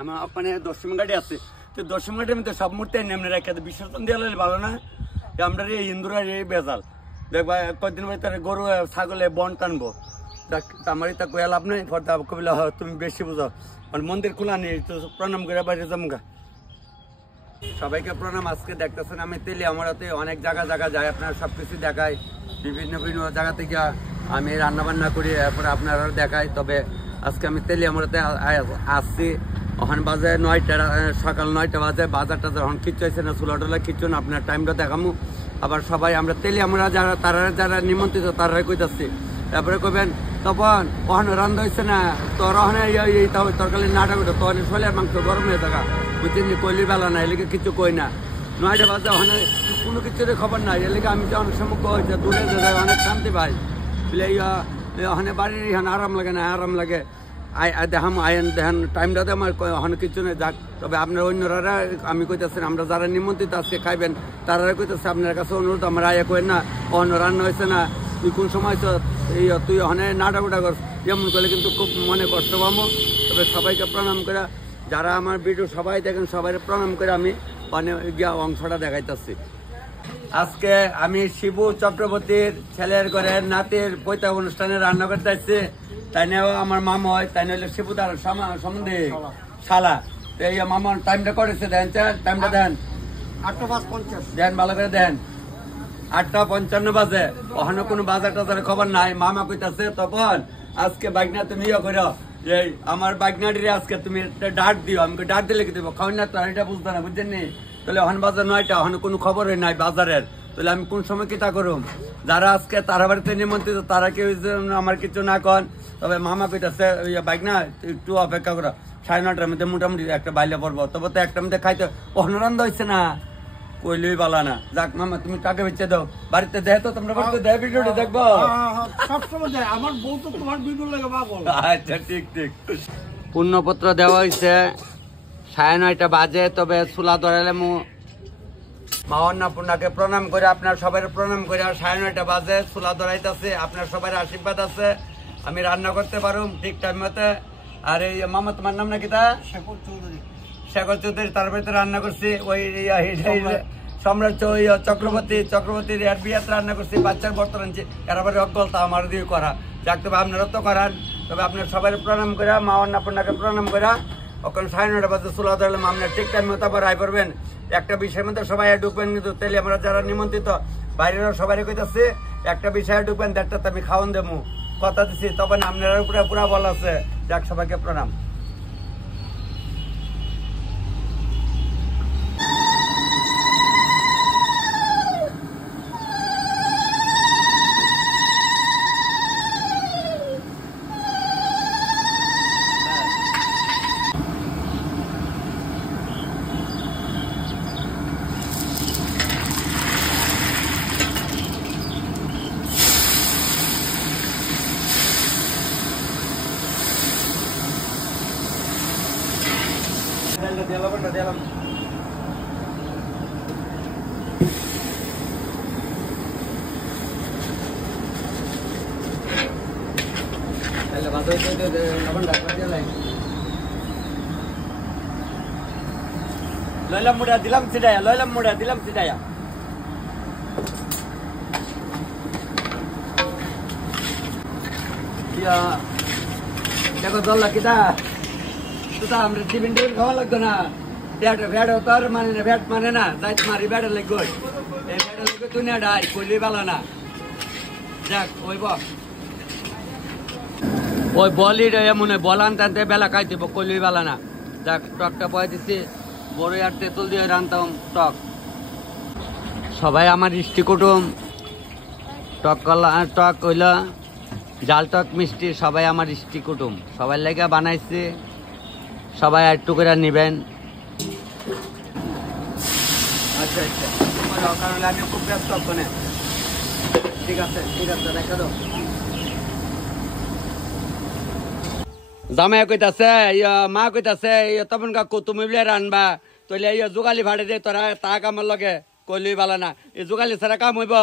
আমার ওখানে 10 গাড়ি আছে, তো 10 গাড়ির মধ্যে সব মূর্তি নেমনে রেখে বিসর্জন দিয়ে ভালো না। আমরা এই হিন্দুরা এই বেজাল দেখবা কয়েকদিন পরে তার গরু ছাগলে বন টানবো, আমারই তা কয়ে লাভ নেই। ফর্দা কবিলা তুমি বেশি বুঝো, মানে মন্দির খোলা নেই, তো প্রণাম করে বাইরে যামগা। সবাইকে প্রণাম। আজকে দেখতেছেন আমি তেলি আমরাতে অনেক জায়গা যাই, আপনারা সবকিছু দেখাই, বিভিন্ন জায়গা থেকে আমি রান্না বান্না করি, এরপরে আপনারা দেখাই। তবে আজকে আমি তেলি আমরাতে আসছি, ওখানে বাজে 9টা, সকাল 9টা বাজে। বাজারটা যখন কিচ্ছু হয়েছে না, চুলা টুলা কিচ্ছু না, আপনার টাইমটা দেখামু। আবার সবাই আমরা তেলি আমরা যারা নিমন্ত্রিত তারাই কইতাছি। তারপরে কবেন তখন ওখানে রান্না হয়েছে না, তোর ওখানে তরকারি নাটা করতো, তোর শোলের মাংস গরম হয়ে থাকা বুঝছেন, কইলি বেলা না, এলিকে কিছু কই না। 9টা বাজে ওখানে কোনো কিছুর খবর নাই, এলিকে আমি তো অনেক সময় হয়েছে দূরে যাই, অনেক শান্তি পাই বলে। ওখানে বাড়ির এখানে আরাম লাগে না, আরাম লাগে। দেখাম আইন দেখেন টাইমটাতে আমার ওখানে কিছু নেই যাক। তবে আপনার অন্যরা আমি কইতেছেন, আমরা যারা নিমন্ত্রিত আজকে খাইবেন তারা কইতেছে আপনার কাছে অনুরোধ, আমার আয়া কই না অন্য রান্না হয়েছে না, তুই কোন সময় তুই ওখানে নাটাগুটা কর, এমন করলে কিন্তু খুব মনে কষ্ট পাবো। তবে সবাইকে প্রণাম করে, যারা আমার ভিডিও সবাই দেখেন সবাই প্রণাম করে আমি মানে গিয়া অংশটা দেখাইতেছি। আজকে আমি শিবু চক্রবর্তীর ছেলের ঘরের নাতির পৈতা অনুষ্ঠানে রান্না করতে আসছি। তাই নিয়েও আমার মামা হয়, তাই নিয়ে শিবু তার সম্বন্ধে শালা। এই মামার টাইমটা করেছে, দেন টাইমটা দেন 8:50 দেন, ভালো করে দেন। 8:55 বাজে, ওখানে কোনো বাজার টাজারের খবর নাই। মামা কইতাছে তখন আজকে বাইকনা তুমি করো, যে আমার বাইকনাটিরে আজকে তুমি ডাক দিও। আমি ডাক দিলে কি দেবো, খাওয়াই না তো, এটা বুঝতে না, বুঝছেন নি? তাহলে ওখানে বাজার 9টা, ওখানে কোনো খবরই নাই বাজারের, তাহলে আমি কোন সময় কিতা করুম? যারা আজকে তারা বাড়িতে নিমন্ত্রিত তারা কেউ আমার কিছু না কন। তবে মামা কইতাছে বাইকনা একটু অপেক্ষা করো, 9:30টার মধ্যে মোটামুটি একটা বাইলে পড়বো। তবে তো একটার মধ্যে খাইতে ওখানে রান্না হয়েছে না, কইলেই বালা না। যাক মামা তুমি টাকা বেচে দাও, বাড়িতে দেয় তো তোমরা বাড়িতে দেয়, ভিডিওটা দেখবো সবসময় দেয়। আমার বউ তো তোমার ভিডিও লাগে পাগল। আচ্ছা ঠিক। পূর্ণপত্র দেওয়া হয়েছে, 9:30 বাজে। তবে চুলা ধরালে মা অন্নপূর্ণাকে প্রণাম করে, আপনার সবাই প্রণাম করে 9:30 বাজে চুলা ধরাইতেছে। আপনার সবাই আশীর্বাদ আছে, আমি রান্না করতে পারুম ঠিক টাইম মতে। আর এই মামা তোমার নাম নাকি? তা শেখর চৌধুরী। তার ভিতরে রান্না করছি ওই সম্রাট চক্রবর্তীর এর বিয়াতে রান্না করছি, বাচ্চার বর্তমান আনছি, এরাবারে অগলতা আমার দিয়ে করা। যাক তবে আপনারা তো করান। তবে আপনার সবাই প্রণাম করে, মা অন্নপূর্ণাকে প্রণাম করে ওখানে 9:30 বাজে চুলা ধরলে আপনার ঠিক টাইম মতো আবার আয় করবেন। একটা বিষয়ের মধ্যে সবাই ঢুকবেন, কিন্তু তেলে আমরা যারা নিমন্ত্রিত বাইরের সবাই কইতাছে একটা বিষয়ে ঢুকবেন, 1:30টাতে আমি খাওয়ান দেবো কথা দিচ্ছি। তখন আপনারা উপরে পুরা বল আছে। যাক সবাইকে প্রণাম। দিলাম লইলাম মুড়া দিলাম সিটাইয়া, লইলাম মুড়া দিলাম সিটাইয়া। দেখো জল কিতা আমরা টিফিন খাওয়া লাগতো না, ভ্যাট তোর মানে না, ভ্যাট মানে না, যাই মারি ভ্যাটের লাগবে, এই ভ্যাটের লাগবে তুই না ডাই কইলি ভালো না। যাক ওই বলি মনে বল আনতে বেলা খাই দিব, কইলি ভালো না। যাক টকটা পয় দিচ্ছি, বড় আর তেঁতুল দিয়ে রান্তাম টক। সবাই আমার ইষ্টি কুটুম, টক হইল জাল টক মিষ্টি, সবাই আমার ইষ্টি কুটুম, সবাই লেগে বানাইছে, সবাই একটু করে নিবেন। আচ্ছা আমি খুব ব্যস্ত ওখানে, ঠিক আছে রেখে দাও। জামাই কইতাছে মা কইতাছে তখন কাকু তুমি বলে রানবা, তইলে যোগালি ভাড়ে দে তোরা তা কামার লগে কইলি বালা না, এই যোগালি ছাড়া কাম হইব।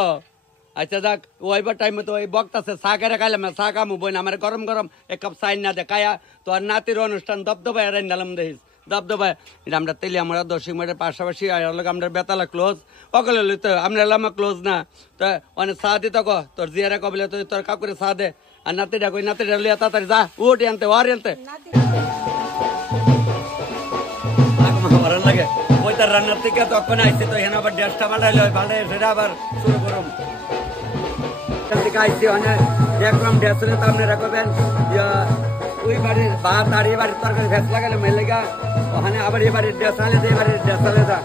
আচ্ছা যাক ওইবার টাইমে তো ওই বক্তাছে চা কেড়ে খাইলাম না, চা কামু বই না আমার গরম গরম এক কাপ চাই না দে কায়া তোর নাতির অনুষ্ঠান দবদবায় রান্নালাম দেখিস দবদবায় এটা আমরা তেলি আমরা 10 মিনিটের পাশাপাশি আমরা বেতালা ক্লোজ অকলে তো আমরা এলাম ক্লোজ না তো অনেক চা দিত ক তোর জিয়ারা কবলে তো তোর কাকুরে চা দে আর নাতিটা কই নাতিটা লিয়া তাড়াতাড়ি যা উঠ আনতে ওয়ার আনতে ভালো লাগে ওই তার রান্নার থেকে তখন আইসে তো এখানে আবার ড্যাসটা বাড়াইলো বাড়াই সেটা আবার শুরু করুন থেকে আইসি অনেক দেখলাম ড্যাস তো আপনারা করবেন ওই বাড়ির ভাত আর এই বাড়ির তরকারি ভেস লাগালে মেলে গা ওখানে আবার এই বাড়ির ড্যাস আলে এই বাড়ির ড্যাস আলে যা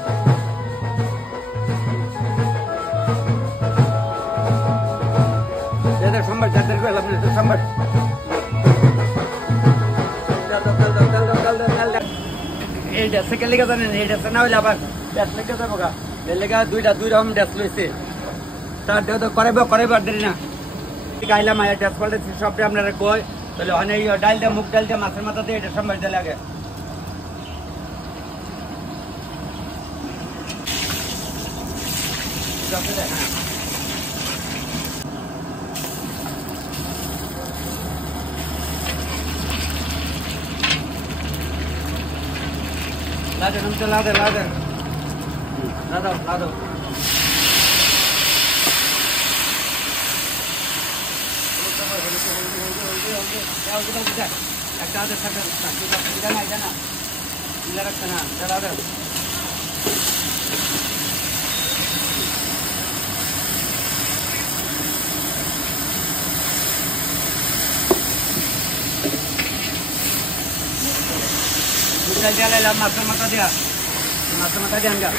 সম্বার যাদের পেলাম সম্বার এই ড্যাসে কে লেগে জানেন এই ড্যাসে না হইলে আবার ড্যাস লেগে যাবো গা এর লেগে দুই রকম ড্যাস লইছে তার দেহ তো করাইবার দেরি না গাইলাম আয়া ড্যাস পাল্টেছি সবটা আপনারা কই তাহলে অনেক ডাল দিয়ে মুগ ডাল দিয়ে মাছের মাথা দিয়ে এটা সম্বার দিলে আগে লাদে নমতে লাদে লাদে লাদো লাদো একটা আদে থাকে জানা জানা ইলা রাখছে না চলা দে মাছের মাথা দিয়া আনগা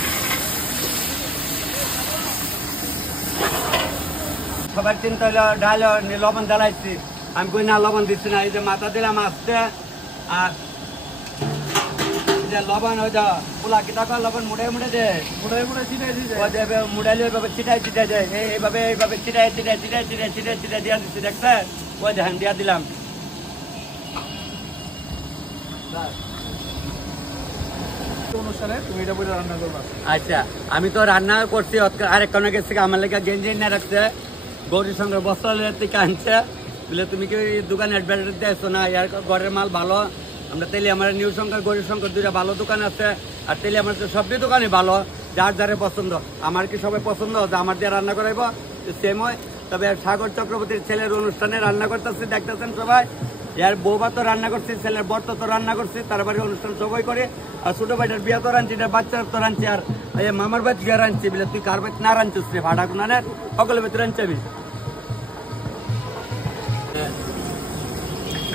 সবার চিন্তা হইলো ডাল লবণ জ্বালাইছি আমি কই না লবণ দিচ্ছি না এই যে মাথা দিলাম আসতে আর লবণ ওই যা পোলা কিতা লবণ মুড়ে মুড়ে দে মুড়াইলে ওইভাবে ছিটাই ছিটাই দেয় এইভাবে এইভাবে ছিটাই ছিটাই ছিটাই ছিটাই ছিটাই ছিটাই দিয়া দিচ্ছি দেখছে ওই ধান দিয়া দিলাম আচ্ছা আমি তো রান্না করছি আরেক কোনো গেছে আমার লেগে গেঞ্জি না রাখছে গৌরীর সঙ্গে বস্ত্রালয়ের থেকে আনছে বলে তুমি কি দোকানে অ্যাডভার্টাইজ দিয়েছো না ইয়ার ঘরের মাল ভালো আমরা তেলে আমার নিউ শঙ্কর গৌরীর শঙ্কর দুইটা ভালো দোকান আছে আর তেলে আমার সবটি দোকানই ভালো যার যারে পছন্দ আমার কি সবাই পছন্দ যে আমার দিয়ে রান্না করাইব সেম হয় তবে সাগর চক্রবর্তীর ছেলের অনুষ্ঠানে রান্না করতেছি দেখতেছেন সবাই ইয়ার বৌবা তো রান্না করছি ছেলের বর তো রান্না করছি তারপরে অনুষ্ঠান সবাই করে আর ছোট ভাইটার বিয়া তো রাঁধছি বাচ্চার তো রাঁধছি আর মামার বাড়ি গিয়ে রাঁধছি বলে তুই কার বাড়ি না রাঁধছিস রে ভাড়া কোনা না সকলে ভেতরে রাঁধছি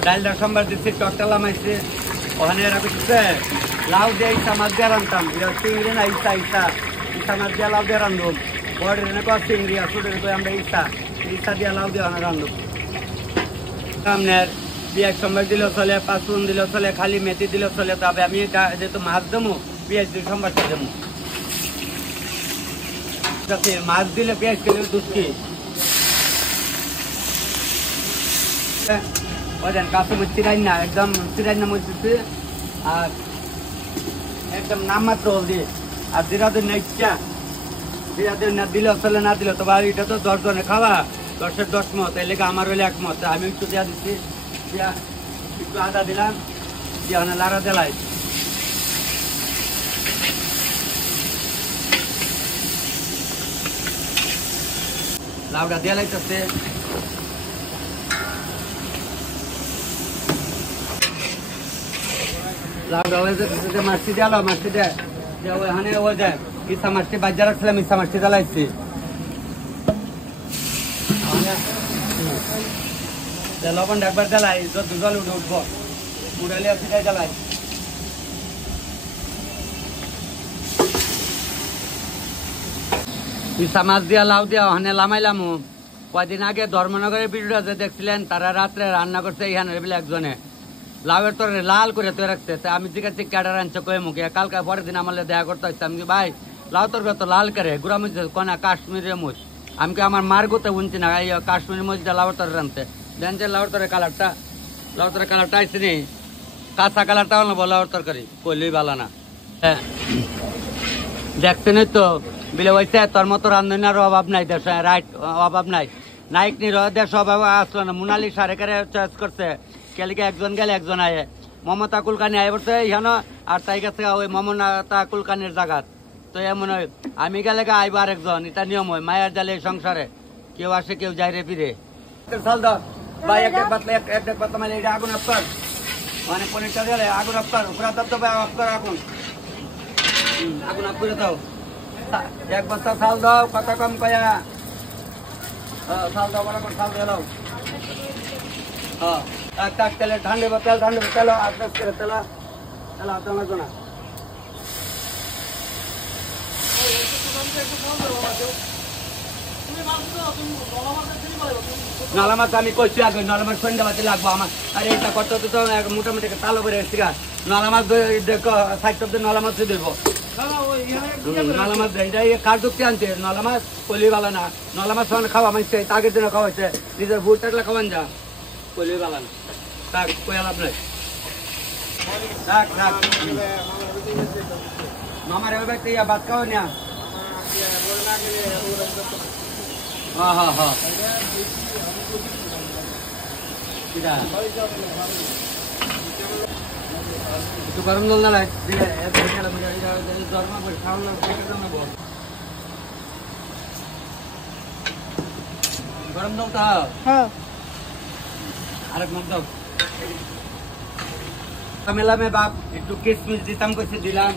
ডালটা সোমবার দিচ্ছি টকটা লামাইছি ওখানে রাখছে লাউ দিয়ে ইচ্ছা মাছ দিয়ে রাঁধতাম চিংড়ি না ইচ্ছা ইচ্ছা ইচ্ছা মাছ দিয়ে লাউ দিয়ে রাঁধব বড় চিংড়ি আর ছোট আমরা ইচ্ছা ইচ্ছা দিয়ে লাউ দিয়ে রাঁধব আপনার পেঁয়াজ সম্বার দিলেও চলে পাঁচফোড়ন দিলেও চলে খালি মেথি দিলেও চলে তবে আমি যেহেতু মাছ দেবো পেঁয়াজ দিয়ে সম্বারটা দেবো মাছ দিলে পেঁয়াজ দিলে দুধকি ওই কাছে চিরাই না একদম চিরাই না মরতেছে আর একদম নাম মাত্র হলদি আর জিরাদের না ইচ্ছা জিরাদের না দিলেও চলে না দিলেও তো এটা তো 10 জনে খাওয়া 10-এর 10 মত এই লেগে আমার হইলে 1 মত আমি একটু দেওয়া দিচ্ছি একটু আদা দিলাম দিয়ে লাড়া দেলাই লাউটা দেওয়া লাগতেছে লাউটা হয়েছে মাছটি দেওয়া মাছটি দেয় ওখানে ওই যায় ইচ্ছা মাছটি বাজার রাখছিলাম ইচ্ছা মাছটি জ্বালাইছি লবণ একবার জ্বালাই যত জল উঠে উঠবো উঠালে সেটাই জ্বালাই ইচ্ছা মাছ দিয়া লাউ দিয়া ওখানে লামাইলাম কয়দিন আগে ধর্মনগরের ভিডিওটা যে দেখছিলেন তারা রাত্রে রান্না করছে এখানে একজনে লাউয়ের তরে লাল করে তৈরি রাখছে আমি জিজ্ঞাসা ক্যাডার আনছে কয়ে মুখে কালকে পরের দিন আমার দেখা করতে হচ্ছে আমি ভাই লাউ তরকারি তো লাল করে গুড়া মুচ কোনা কাশ্মীরের মুচ আমি আমার মার গোতে উনছি না কাশ্মীরের মুচটা লাউর তরে রানতে জানছে লাউর তরে কালারটা লাউর তরে কালারটা আইসি নি কাঁচা কালারটা হলো লাউর তরকারি কইলেই ভালো না হ্যাঁ দেখছেন তো বিলে হয়েছে তোর মতো রান্ধনার অভাব নাই দেশ রাইট অভাব নাই নায়ক নির দেশ অভাব আসলো না মোনালি সারেকারে চয়েস করছে কেলিকে একজন গেলে একজন আয়ে মমতা কুলকানি আয় পড়ছে ইহানো আর তাই কাছে ওই মমতা কুলকানির জায়গা তো এমন হয় আমি গেলে আইব আরেকজন এটা নিয়ম হয় মায়ের জালে সংসারে কেউ আসে কেউ যায় রে ফিরে চাল দাও ভাই এক পাতলা মানে এটা আগুন আপনার মানে পনিরটা গেলে আগুন আপনার পুরা তো আপনার আগুন আগুন আপ করে দাও এক বস্তা চাল দাও কত কম কয়া চাল দাও বরাবর চাল দিয়ে দাও হ্যাঁ এক তেলে ঠান্ডে তেল আস্তে করে তেল হাতে লাগবে না নলা মাছ আমি কইছি আগে নলা মাছ সন্ধ্যাবাতি লাগবো আমার আরে এটা করতে তো মোটামুটি তালো করে এসছি গা নলা মাছ সাইড সপ্তাহে নলা মাছ দেবো নলা মাছ কার যুক্তি আনছে নলা মাছ কলি বালা না নলা মাছ খাওয়া মানছে আগের দিনে খাওয়াইছে নিজের ভুল থাকলে খাওয়ান যা কলি বালা না থাক কয়া লাভ নাই থাক থাক মামার এবার ভাত খাওয়া না হ্যাঁ হ্যাঁ হ্যাঁ একটু গরম জল না গরম জল তো আরেক মত দাও মেলামে বাপ একটু কিসমিস দিতাম কইছে দিলাম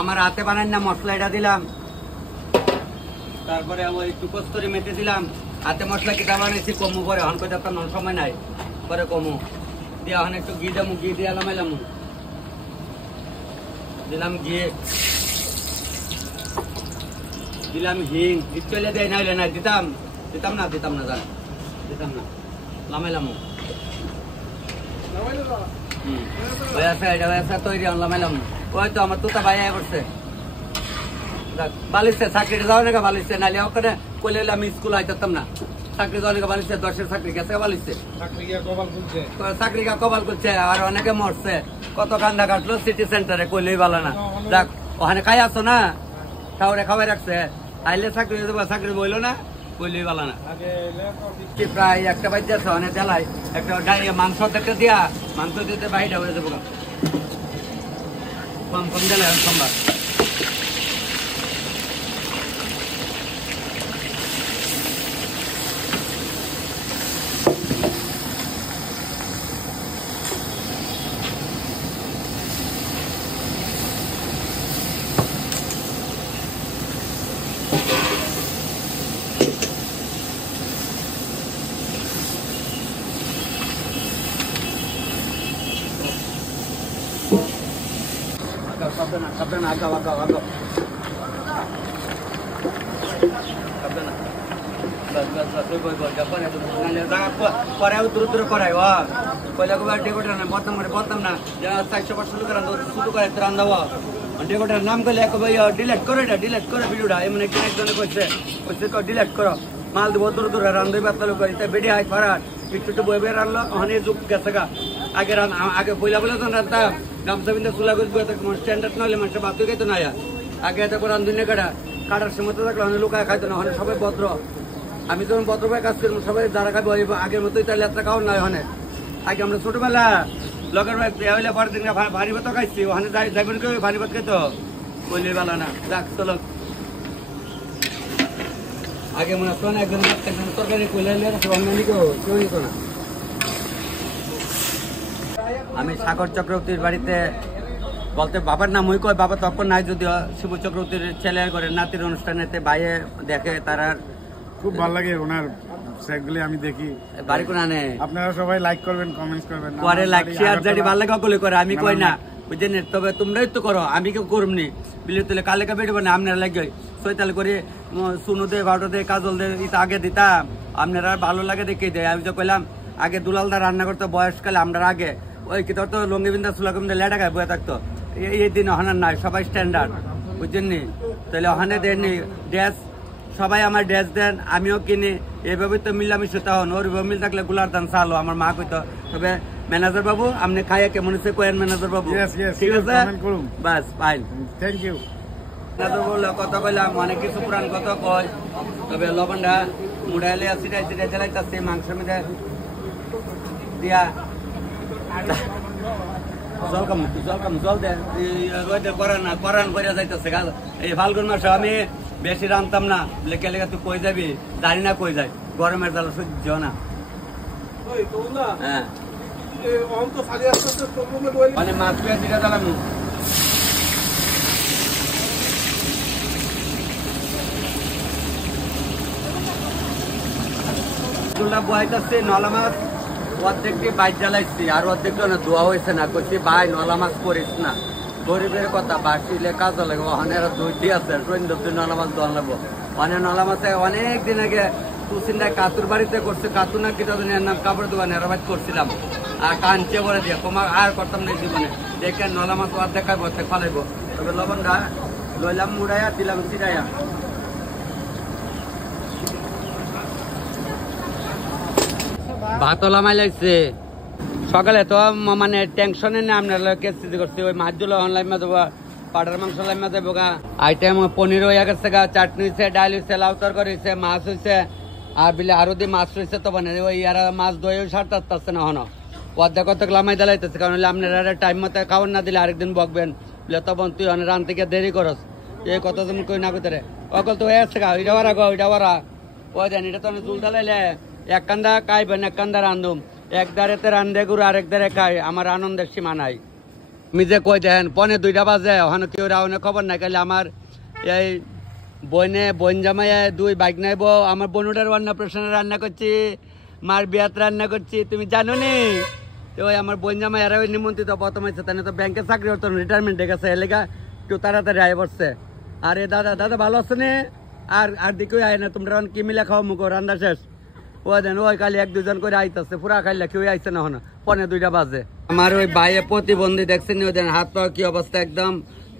আমার হাতে বানান না মশলা এটা দিলাম তারপরে ওই একটু কস্তরি মেটে দিলাম হাতে মশলা কিটা বানাইছি কমু পরে হন করে তো সময় নাই পরে কমু দিয়া হন একটু ঘি দামু ঘি দিয়ে লামাইলাম দিলাম ঘি দিলাম হিং ইচ্ছলে দেয় নাইলে না দিতাম না জান দিতাম না লামাইলাম তৈরি লামাইলাম ওই তো আমার তোতা ভাই করছে বালিশে চাকরি যাওয়া নাকি বালিশে নাইলে ওখানে কইলে আমি স্কুল আইতাম না চাকরি যাওয়া নাকি বালিশে 10-এর চাকরি গেছে বালিশে চাকরি কবাল করছে আর অনেকে মরছে কত কান্দা কাটলো সিটি সেন্টারে কইলেই ভালো না দেখ ওখানে খাই আসো না খাওয়ারে খাওয়াই রাখছে আইলে চাকরি চাকরি বইলো না কইলেই ভালো না প্রায় একটা বাজে আছে অনেক জ্বালাই একটা মাংস একটা দিয়া মাংস দিতে বাইরে হয়ে যাবো কম কম জ্বালাই সোমবার দূর করাই পয়লা ডেকোটার বলতাম না শুরু করে রান্ধাব ডেকোটার নাম করলে ডিলেট করে ভিডিওটা এমন একজনে কইছে ডিলেট করো মাল দেবো দূর রান্ধে বাতালো করি বেড়ে হাই ফারাট একটু বই বের রান্না ওখানে যুগ গেছে গা আগে বইলা বলে তো রান্তাম গামছা বিন্দা চুলা করে স্ট্যান্ডার্ড নলে মানুষের বাদ খাইতো না আগে এত করে রান্ধুনে কাটার সময় থাকলে অনেক লোক খাইতো না ওখানে সবাই ভদ্র আমি যখন ভদ্রভাবে কাজ করি সবাই যারা খাবো আগের মতোই তাহলে একটা খাওয়া নয় ওখানে আগে আমরা ছোটবেলা লগের হইলে পরের দিন ভারী ভাত খাইছি ওখানে যাইবেন কেউ ভারী ভাত খাইতো বললে বেলা না যাক চলো আগে মনে হতো না একজন তরকারি কইলে কেউ নিত না আমি সাগর চক্রবর্তীর বাড়িতে বলতে বাবার নাম ওই কয় বাবা তখন নাই যদিও শিব চক্রবর্তীর ছেলে করে নাতির অনুষ্ঠানেতে বাইরে দেখে তারা খুব ভালো লাগে ওনার সেগুলি আমি দেখি বাড়ি কোন আনে আপনারা সবাই লাইক করবেন কমেন্টস করবেন পরে লাইক শেয়ার যদি ভালো লাগে সকলে করে আমি কই না বুঝছেন তবে তোমরাই তো করো আমি কেউ করবনি বিলে তুলে কালে কা বেড়ে না আপনারা লাগে সৈতাল করে সুনো দে ভাটো দে কাজল দে এটা আগে দিতাম আপনারা ভালো লাগে দেখে দেয় আমি তো কইলাম আগে দুলালদা রান্না করতো বয়সকালে আমরা আগে ওই কি তোর তো লঙ্গি বিন্দা সুলাকম দিয়ে লেটা খায় বয়ে থাকতো এই দিন ওখানে নাই সবাই স্ট্যান্ডার্ড বুঝছেন নি তাহলে ওখানে দেননি ড্রেস সবাই আমার ড্রেস দেন আমিও কিনি এইভাবে তো মিলামিশে হন ওর মিল থাকলে গুলার দান চালো আমার মা কইতো তবে ম্যানেজার বাবু আপনি খাইয়া কেমন হচ্ছে কয়েন ম্যানেজার বাবু Yes, yes, ঠিক yes, আছে comment করুন। বাস ফাইন থ্যাংক ইউ। ম্যানেজার বললো কথা কইলাম অনেক কিছু পুরান কথা কয় তবে লবণটা মুড়াইলে সিটাই সিটাই চালাইতেছে মাংসের মধ্যে দিয়া জল দে করান করে যাইতেছে এই ফাল্গুন মাসে আমি বেশি রানতাম না লেখা লেখা তুই কই যাবি জানি না কই যাই গরমের জ্বালা সহ্য না হ্যাঁ মানে মাছ পেয়ে দিকে জ্বালাম বহাইতেছে নলা মাছ অর্ধেকটি বাইক জ্বালাইছি আর অর্ধেকটা ধোয়া হয়েছে না করছি ভাই নলা মাছ করিস না গরিবের কথা বাসিলে কাজ লাগবে অনেরা দুইটি আছে সৈন্য তুই নলা মাছ ধোয়া লাগবো অনেক নলা মাছে অনেক দিন আগে তুসিন্দায় কাতুর বাড়িতে করছে কাতুর না কিটা নাম কাপড় দোকান এরাবাদ করছিলাম আর কাঞ্চে বলে দিয়ে তোমার আর করতাম না জীবনে দেখে নলা মাছ অর্ধেক খাইব অর্ধেক ফালাইবো তবে লবণটা লইলাম মুড়াইয়া দিলাম চিরাইয়া ভাতলা মাইলাইছে সকালে তো মানে টেনশনে নেই আপনার কেসি করছি ওই মাছগুলো অনলাইন দেবো পাটার মাংস লাইমা দেবো গা আইটেম পনির হয়ে গেছে গা চাটনি হয়েছে ডাল হয়েছে লাউ তরকারি হয়েছে মাছ হয়েছে আর বিলে আরো দিয়ে মাছ রয়েছে তো মানে ওই আর মাছ দই সারতে আসতেছে না হন অর্ধেক অর্ধেক লামাই দালাইতেছে কারণ আপনারা টাইম মতো খাবার না দিলে আরেকদিন বকবেন বলে তখন তুই অনেক রান থেকে দেরি করস এই কত তুমি কই না করতে অকল তো হয়ে আসছে গা ওইটা বারা গো ওইটা বারা ওই দেন এটা তো জুল দালাইলে এক কান্দা খাইবেন এক কান্দা রান্ধুম এক দাঁড়েতে রান্ধে গুরু আরেক দাঁড়ে খাই আমার আনন্দের সীমা নাই আমি যে কই দেন 2:45 বাজে ওখানে কেউ রাউনে খবর নাই খালি আমার এই বইন জামাই 2 বাইক নাইব আমার বনুটার অন্নপ্রাশনে রান্না করছি মার বিয়াত রান্না করছি তুমি জানো নি ওই আমার বইন জামাই এরা ওই নিমন্ত্রিত প্রথম হয়েছে তাই তো ব্যাংকে চাকরি হতো রিটায়ারমেন্ট হয়ে গেছে এলাকা একটু তাড়াতাড়ি আয় পড়ছে আরে দাদা দাদা ভালো আছে নে আর দিকেও আয় না তোমরা কি মিলে খাও মুখো রান্না শেষ ওই দেন ওই খালি 1-2 করে আইতাছে পুরা খাইলে কেউ আইছে না হনা 2:45 বাজে আমার ওই ভাইয়ে প্রতিবন্ধী দেখছেন ওই দেন হাত পা কি অবস্থা একদম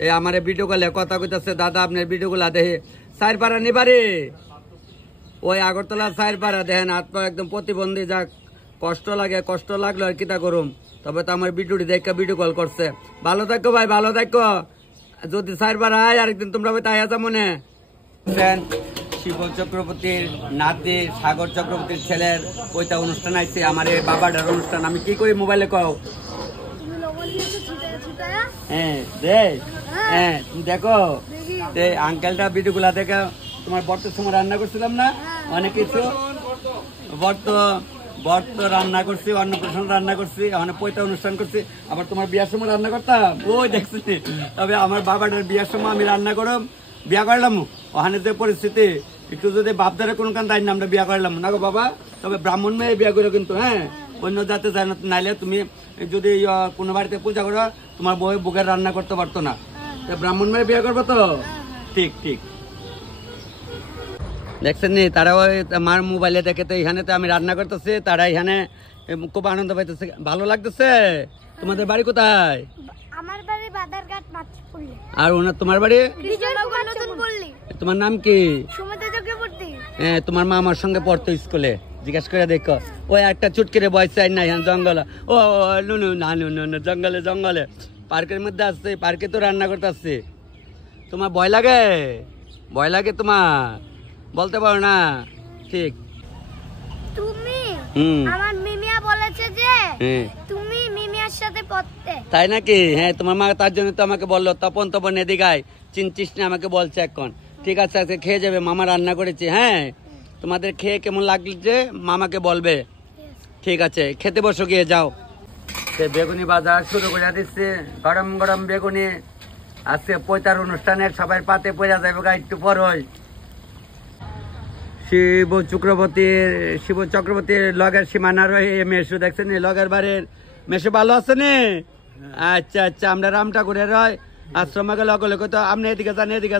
এই আমার ভিডিও কলে কথা কইতাছে দাদা আপনার ভিডিও গুলা দেখে সাইরপাড়া নিবারে ওই আগরতলা সাইরপাড়া দেখেন হাত পা একদম প্রতিবন্ধী যাক কষ্ট লাগে কষ্ট লাগলো আর কিতা করুম তবে তো আমার ভিডিওটি দেখে ভিডিও কল করছে ভালো থাকো ভাই ভালো থাকো যদি সাইরপাড়া আয় আরেকদিন তোমরা তাই আসা মনে শিব চক্রবর্তীর নাতি সাগর চক্রবর্তীর ছেলের ওইটা অনুষ্ঠান আছে আমার এই বাবাটার অনুষ্ঠান আমি কি করি মোবাইলে কও হ্যাঁ হ্যাঁ তুমি দেখো আঙ্কেলটা ভিডিও গুলা দেখে তোমার বর্তের সময় রান্না করছিলাম না অনেক কিছু বর্ত রান্না করছি অন্নপ্রাশন রান্না করছি ওখানে পয়তা অনুষ্ঠান করছি আবার তোমার বিয়ার সময় রান্না করতাম ওই দেখছি তবে আমার বাবাটার বিয়ার সময় আমি রান্না করলাম বিয়া করলাম ওখানে যে পরিস্থিতি একটু যদি বাপদারে কোন কান তাই আমরা বিয়া করলাম না গো বাবা তবে ব্রাহ্মণ মেয়ে বিয়া করে কিন্তু হ্যাঁ অন্য জাতে যায় না নাইলে তুমি যদি কোনো বাড়িতে পূজা করো তোমার বউ বুকের রান্না করতে পারতো না ব্রাহ্মণ মেয়ে বিয়া করবো তো ঠিক ঠিক দেখছেন নি তারা ওই আমার মোবাইলে দেখে তো এখানে তো আমি রান্না করতেছি তারা এখানে খুব আনন্দ পাইতেছে ভালো লাগতেছে তোমাদের বাড়ি কোথায় আমার বাড়ি বাদারঘাট মাছপল্লী আর ওনার তোমার বাড়ি নতুনপল্লী তোমার নাম কি সুমিতা চক্রবর্তী হ্যাঁ তোমার মা আমার সঙ্গে পড়তো স্কুলে জিজ্ঞেস করে দেখো ওই একটা চুটকিরে বয়স চাই না হ্যাঁ জঙ্গল ও নুনু না নুনু জঙ্গলে জঙ্গলে পার্কের মধ্যে আসছে পার্কে তো রান্না করতে আসছে তোমার ভয় লাগে তোমার বলতে পারো না ঠিক তুমি আমার মিমিয়া বলেছে যে তুমি মিমিয়ার সাথে পড়তে তাই নাকি হ্যাঁ তোমার মা তার জন্য তো আমাকে বললো তপন এদিকায় চিনচিস না আমাকে বলছে এখন ঠিক আছে আজকে খেয়ে যাবে মামা রান্না করেছে হ্যাঁ তোমাদের খেয়ে কেমন লাগছে মামাকে বলবে ঠিক আছে খেতে বসো গিয়ে যাও বেগুনি বাজার শুরু করে দিচ্ছে গরম গরম বেগুনি আজকে পয়তার অনুষ্ঠানে সবাই পাতে পড়া যাবে একটু পর হয় শিব চক্রবর্তীর লগের সীমানার মেসু দেখছেন লগের বাড়ির মেসু ভালো আছে নি আচ্ছা আচ্ছা আমরা রাম ঠাকুরের রয় আশ্রমে গেলে অগলে তো আপনি এদিকে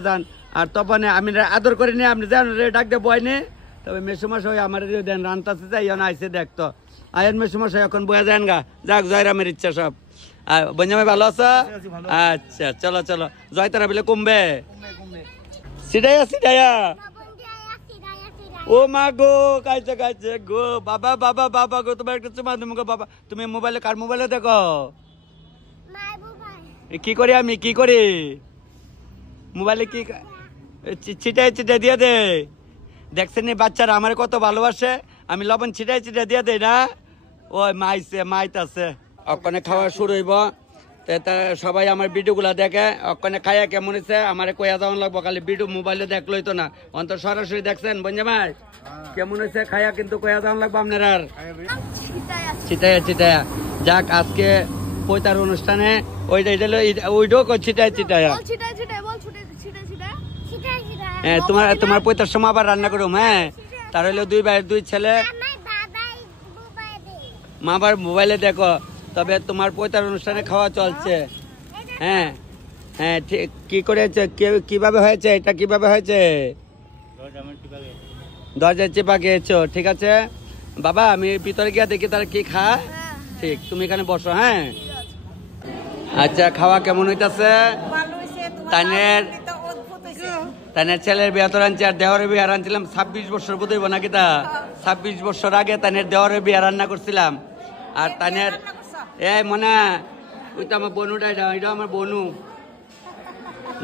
যান আর তখন আমি আদর করে নি আপনি যান ডাক দিয়ে বয় নে তবে মেসুমশাই আমার দেন রান্তাছে যাই আইসে দেখতো আয়ের মেসুমশাই এখন বয়ে যান গা যাক জয়রামের ইচ্ছা সব আর বঞ্জামাই ভালো আছে আচ্ছা চলো চলো জয় তারা বলে কমবে সিডাইয়া ও মা গো কাইছে কাইছে গো বাবা বাবা বাবা গো তোমার একটা চুমা দেবো গো বাবা তুমি মোবাইলে কার মোবাইলে দেখো কি করি আমি কি করি মোবাইলে কি ছিটাই ছিটাই দিয়ে দে দেখছেন নি বাচ্চারা আমার কত ভালোবাসে আমি লবণ ছিটাই ছিটাই দিয়ে দেই না ওই মাইছে মাইতাছে ওখানে খাওয়া শুরু হইব সবাই আমার ভিডিও গুলা দেখে ওখানে খাইয়া কেমন হয়েছে আমার কইয়া যাওয়ান লাগবো খালি ভিডিও মোবাইলে দেখলোই তো না অন্তর সরাসরি দেখছেন বঞ্জা ভাই কেমন হয়েছে খাইয়া কিন্তু কইয়া যাওয়ান লাগবো আপনার আর ছিটাইয়া ছিটাইয়া যাক আজকে পৈতার অনুষ্ঠানে ওইটাও ছিটাই ছিটাইয়া হ্যাঁ তোমার পৈতার সময় আবার রান্না করুম হ্যাঁ তার হইলো 2 ভাই 2 ছেলে মা আবার মোবাইলে দেখো তবে তোমার পৈতার অনুষ্ঠানে খাওয়া চলছে হ্যাঁ হ্যাঁ ঠিক কি করেছে কিভাবে হয়েছে এটা কিভাবে হয়েছে দরজায় চেপা খেয়েছো ঠিক আছে বাবা আমি ভিতরে গিয়ে দেখি তারা কি খায় ঠিক তুমি এখানে বসো হ্যাঁ আচ্ছা খাওয়া কেমন হইতাছে তানের ছেলের বিয়া তো আনছি আর দেওয়ারের বিয়া আনছিলাম 26 বছর বোধ হইব নাকি তা 26 বছর আগে তানের দেওয়ারের বিয়া রান্না করছিলাম আর তানের এই মনে ওই তো আমার বনুটা এটা আমার বনু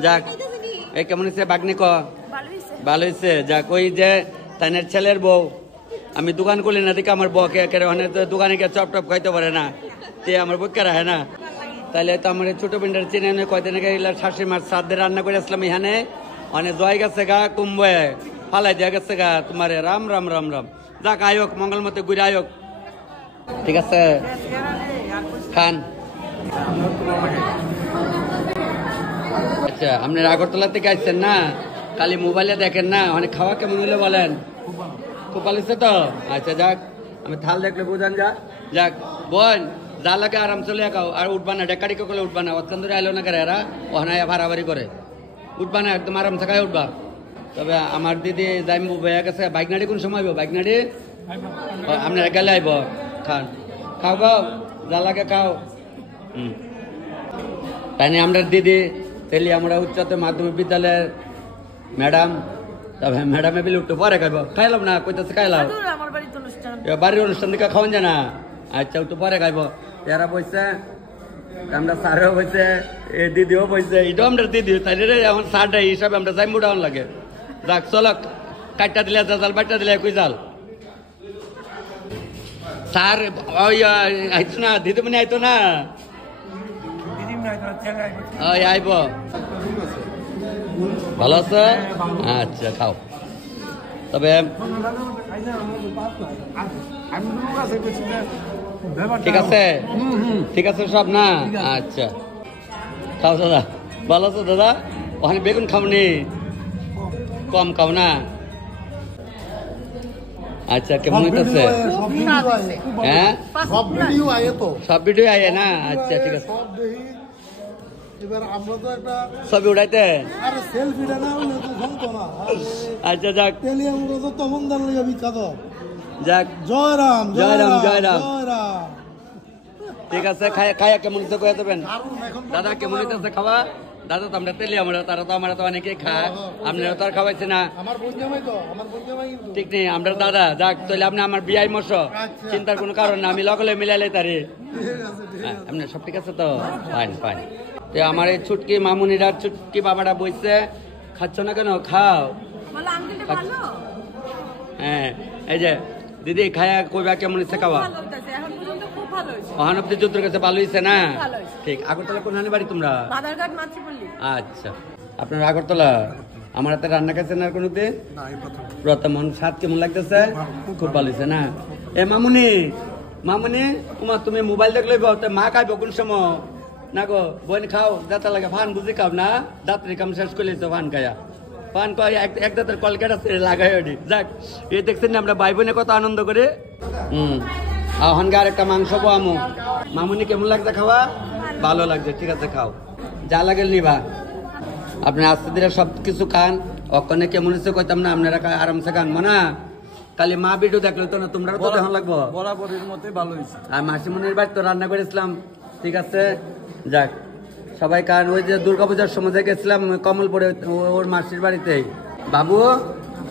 যাক এই কেমন হয়েছে বাগনি ক ভালো হয়েছে যাক ওই যে তানের ছেলের বউ আমি দোকান করলি না দেখে আমার বউকে অনেক দোকানে গিয়ে চপ টপ খাইতে পারে না তে আমার বউকে রাখে না তাহলে তো আমার ছোট পিন্ডার চিনে কয়দিন আগে শাশুড়ি মাছ সাধ্যে রান্না করে আসলাম এখানে অনেক জয় গেছে গা কুম্বে ফালাই দেওয়া গেছে গা তোমার রাম রাম রাম রাম যাক আয়োক মঙ্গল মতে ঘুরে আয়োক ঠিক আছে খান আচ্ছা আপনার আগরতলা থেকে আসছেন না খালি মোবাইলে দেখেন না অনেক খাওয়া কেমন হইলে বলেন খুব ভালো হচ্ছে তো আচ্ছা যাক আমি থাল দেখলে বুঝান যাক বোন যা লাগে আরাম চলে খাও আর উঠবা না ডেকারি করলে উঠবা না অত্যন্ত আইলো না করে এরা ওখানে ভাড়াবাড়ি করে উঠবা না একদম আরাম থাকায় উঠবা তবে আমার দিদি যাইমু বইয়া গেছে বাইক নাড়ি কোন সময় আইব বাইক নাড়ি আপনারা গেলে আইব খান খাও খাও যা লাগে খাও তাই নিয়ে আমরা দিদি তেলি আমরা উচ্চতর মাধ্যমিক বিদ্যালয়ের ম্যাডাম তবে ম্যাডামে বিল একটু পরে খাইব খাইলাম না কইতেছে খাইলাম বাড়ির অনুষ্ঠান দিকে খাওয়ান যায় না আচ্ছা একটু পরে খাইব এরা বইছে আমরা স্যারও বইছে এ দিদিও বইছে এটাও আমরা দিদি তাই রে আমার স্যারটা হিসাবে আমরা যাই মুডাউন লাগে যাক চলো কাটটা দিলে জাল বাটটা দিলে কই জাল স্যার ওই আইতো না দিদিমণি আইতো না ওই আইব ভালো আছে আচ্ছা খাও তবে ঠিক আছে ঠিক আছে সব না আচ্ছা খাও দাদা ভালো আছো দাদা ওখানে বেগুন খাওনি কম খাও না আচ্ছা কেমন হইতেছে হ্যাঁ সব ভিডিও আয়ে না আচ্ছা ঠিক আছে ছবি উঠাইতে আচ্ছা যাক যাক জয় রাম জয় রাম জয় রাম ঠিক আছে খায়া কেমন হচ্ছে কয়ে দেবেন দাদা কেমন হইতেছে খাওয়া দাদা তো আমরা তেলি আমরা তারা তো আমরা তো অনেকেই খায় আপনারা তো আর খাওয়াইছে না ঠিক নেই আমরা দাদা যাক তাহলে আপনি আমার বিয়াই মশ চিন্তার কোনো কারণ না আমি লগলে মিলাইলে তারে আপনার সব ঠিক আছে তো ফাইন ফাইন তো আমার এই ছুটকি মামুনিরা ছুটকি বাবাটা বইছে খাচ্ছ না কেন খাও হ্যাঁ এই যে দিদি খায়া কইবা কেমন হচ্ছে খাওয়া অহানব্দি যুদ্ধের কাছে ভালো হয়েছে না ঠিক আগরতলা কোন বাড়ি তোমরা আচ্ছা আপনার আগরতলা আমার হাতে রান্না খাইছেন আর কোনোতে প্রথম স্বাদ কেমন লাগতেছে খুব ভালো হয়েছে না এ মামুনি মামুনি তোমার তুমি মোবাইল দেখলে মা খাইব কোন সময় না গো বোন খাও যাতা লাগে ফান বুঝি খাও না দাঁতের কাম শেষ করে ফান খায়া ফান কয় এক দাঁতের কলকেট আছে লাগাই ওটি যাক এই দেখছেন না আমরা ভাই বোনে কত আনন্দ করে আহনকে আর একটা মাংস আমো মামুনি কেমন লাগছে খাওয়া ভালো লাগছে ঠিক আছে খাও যা লাগে নিবা আপনি আস্তে ধীরে সব কিছু খান ওখানে কেমন হচ্ছে কইতাম না আপনারা আরামসে খান মানা খালি মা ভিডিও দেখলে তো না তোমরা তো দেখুন লাগবো বরাবরের মতোই ভালো হয়েছে আর মাসিমনির বাড়ি তো রান্না করেছিলাম ঠিক আছে যাক সবাই কারণ ওই যে দুর্গাপূজার সময় গেছিলাম কমলপুরে ওর মাসির বাড়িতে বাবু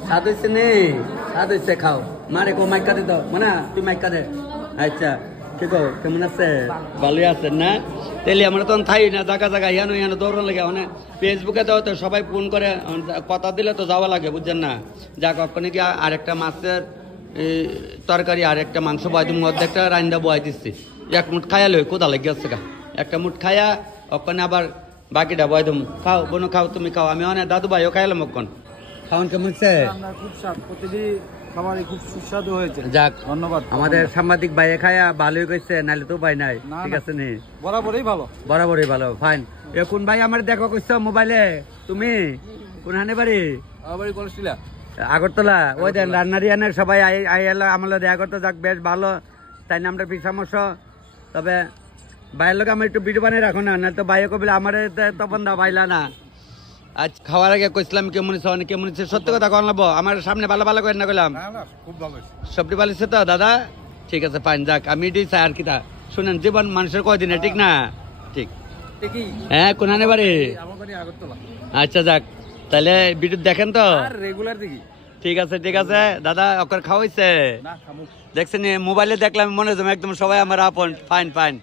স্বাদ হয়েছে নেই স্বাদ হয়েছে খাও মারে কো মাইকা দে তো মানা তুই মাইকা দে আচ্ছা কি কো কেমন আছে ভালোই আছেন না তাইলে আমরা তখন থাই না জায়গা জায়গা ইয়ানো দৌড়ান লাগে মানে ফেসবুকে তো সবাই ফোন করে কথা দিলে তো যাওয়া লাগে বুঝছেন না যাক ওখানে কি আরেকটা মাছের তরকারি আর একটা মাংস বয় তুমি অর্ধেকটা রান্না বয় দিচ্ছি এক মুঠ খাইয়া লই কোথা লেগে যাচ্ছে একটা মুঠ খাইয়া ওখানে আবার বাকিটা বয় তুমি খাও বোনো খাও তুমি খাও আমি অনেক দাদু ভাইও খাইলাম ওখান খাওয়ান কেমন হচ্ছে খুব স্বাদ প্রতিটি খাবারই খুব সুস্বাদু হয়েছে যাক ধন্যবাদ আমাদের সাংবাদিক ভাইয়ে খায়া ভালোই কইছে নাহলে তো ভাই নাই ঠিক আছে নি বরাবরই ভালো বরাবরই ভালো ফাইন এখন ভাই আমার দেখো কইছো মোবাইলে তুমি কোন হানে বাড়ি আবার কলেজটিলা আগরতলা ওই দেন রান্নারি আনের সবাই আইলা আমলে দেখা করতে যাক বেশ ভালো তাই না আমরা পরামর্শ তবে ভাইয়ের লোক আমার একটু ভিডিও বানিয়ে রাখো না তো ভাইয়ে কবিলে আমার তপন দা ভাইলা না আজ খাওয়ার আগে কইছিলাম কেমন কেমন সত্যি কথা কন লাগবো আমার সামনে ভালো ভালো করে না কইলাম খুব ভালো সবটি ভালো তো দাদা ঠিক আছে ফাইন যাক আমি এটাই চাই আর কিতা শুনেন জীবন মানুষের কয়দিনে ঠিক না ঠিক হ্যাঁ কোনখানে বাড়ি আচ্ছা যাক তাহলে ভিডিও দেখেন তো রেগুলার দেখি ঠিক আছে দাদা ওকে খাওয়াইছে দেখছেন মোবাইলে দেখলাম মনে হয় একদম সবাই আমার আপন ফাইন ফাইন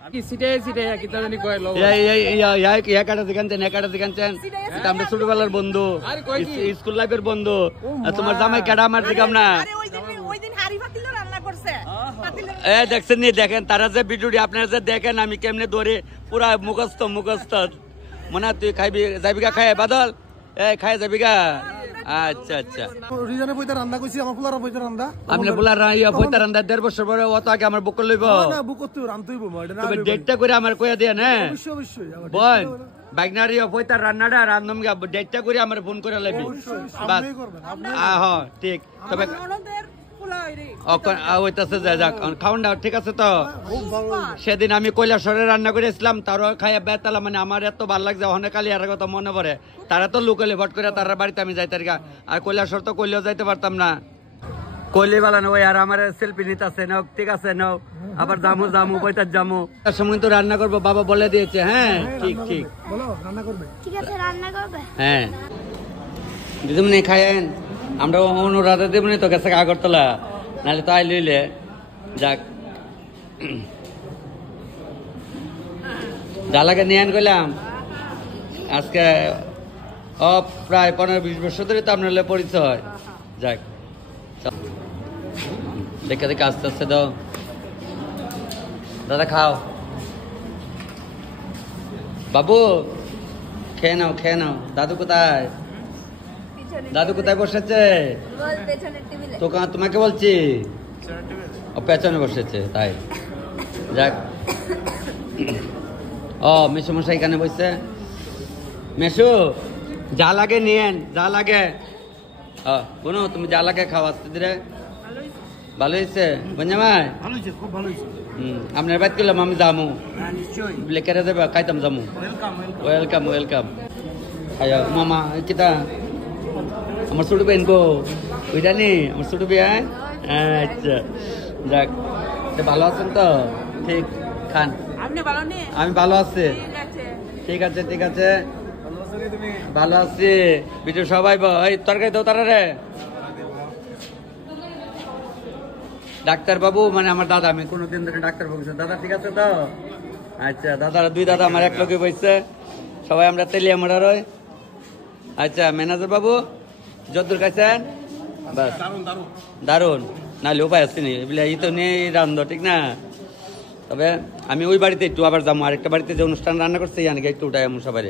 আমরা ছোটবেলার বন্ধু স্কুল লাইফের বন্ধু তোমার জামাই কেডা আমার দিকাম না দেখছেন দেখেন তারা যে ভিডিওটি আপনারা যে দেখেন আমি কেমনে ধরে পুরা মুখস্থ মনে তুই খাইবি যাবিকা খাই বাদল খাই যাবিকা আচ্ছা আচ্ছা রিজনে বইতে রান্না কইছি আমার ফুলারা বইতে রান্না আপনি ফুলার বইতে রান্না 1.5 বছর পরে অত আগে আমার বুক লইব না বুক করতে রান্নাইব এটা তবে ডেটটা করে আমার কইয়া দেন হ্যাঁ অবশ্যই বোন বাইকনারি বইতে রান্নাটা রান্ধম গা ডেটটা করে আমার ফোন করে লাইবি বাস হ্যাঁ ঠিক তবে খাওয়ান ঠিক আছে তো সেদিন আমি কৈলাসরে রান্না করেছিলাম তারও খাইয়া বেতালাম মানে আমার এত ভালো লাগছে অনেক কালি আর কথা মনে পড়ে তারা তো লুকলে ভট করে তার বাড়িতে আমি যাইতার গা আর কৈলাসর তো কইলেও যাইতে পারতাম না কইলে বালা না ওই আর আমার সেলফি নিতে আছে নাও ঠিক আছে নাও আবার জামু বইতার জামু তার সময় তো রান্না করবো বাবা বলে দিয়েছে হ্যাঁ ঠিক বলো রান্না করবে ঠিক আছে রান্না করবে হ্যাঁ দিদিমনি খায়েন আমরা অনুরাধা দেবনি তো গেছে আগরতলা নাহলে তো আই লইলে যাক জালাকে নিয়ে আন কইলাম আজকে প্রায় 15-20 বছর ধরে তো আপনার পরিচয় যাক দেখে আস্তে আস্তে দাও দাদা খাও বাবু খেয়ে নাও দাদু কোথায় বসেছে তোমাকে বলছি পেছনে বসেছে তাই যাক মেসু মশাই এখানে বসছে মেসু যা লাগে নিয়েন যা লাগে বোনো তুমি যা লাগে খাও আস্তে ধীরে ভালো হয়েছে বঞ্জামাই খুব ভালো হয়েছে আপনার বাদ করলাম আমি যামু লেখেরা দেবে খাইতাম যামু ওয়েলকাম আয়া মামা কিতা আমার ছোট বেন গো ওইটা নি আমার ছোট বেন আচ্ছা যাক ভালো আছেন তো ঠিক খান আমি ভালো আছি ঠিক আছে ভালো আছি বিটু সবাই এই তরকারি দাও তারা রে ডাক্তার বাবু মানে আমার দাদা আমি কোনোদিন ধরে ডাক্তার বাবু দাদা ঠিক আছে তো আচ্ছা দাদারা 2 দাদা আমার এক লোকে বসছে সবাই আমরা তেলিয়া মোড়া রয় আচ্ছা ম্যানেজার বাবু যদ্দুর খাইছেন বাস দারুন নাহলে উপায় আসছে নি ই তো নেই রান্ধ ঠিক না তবে আমি ওই বাড়িতে একটু আবার যাবো আরেকটা বাড়িতে যে অনুষ্ঠান রান্না করছে জানি একটু উঠাই এমন সবাই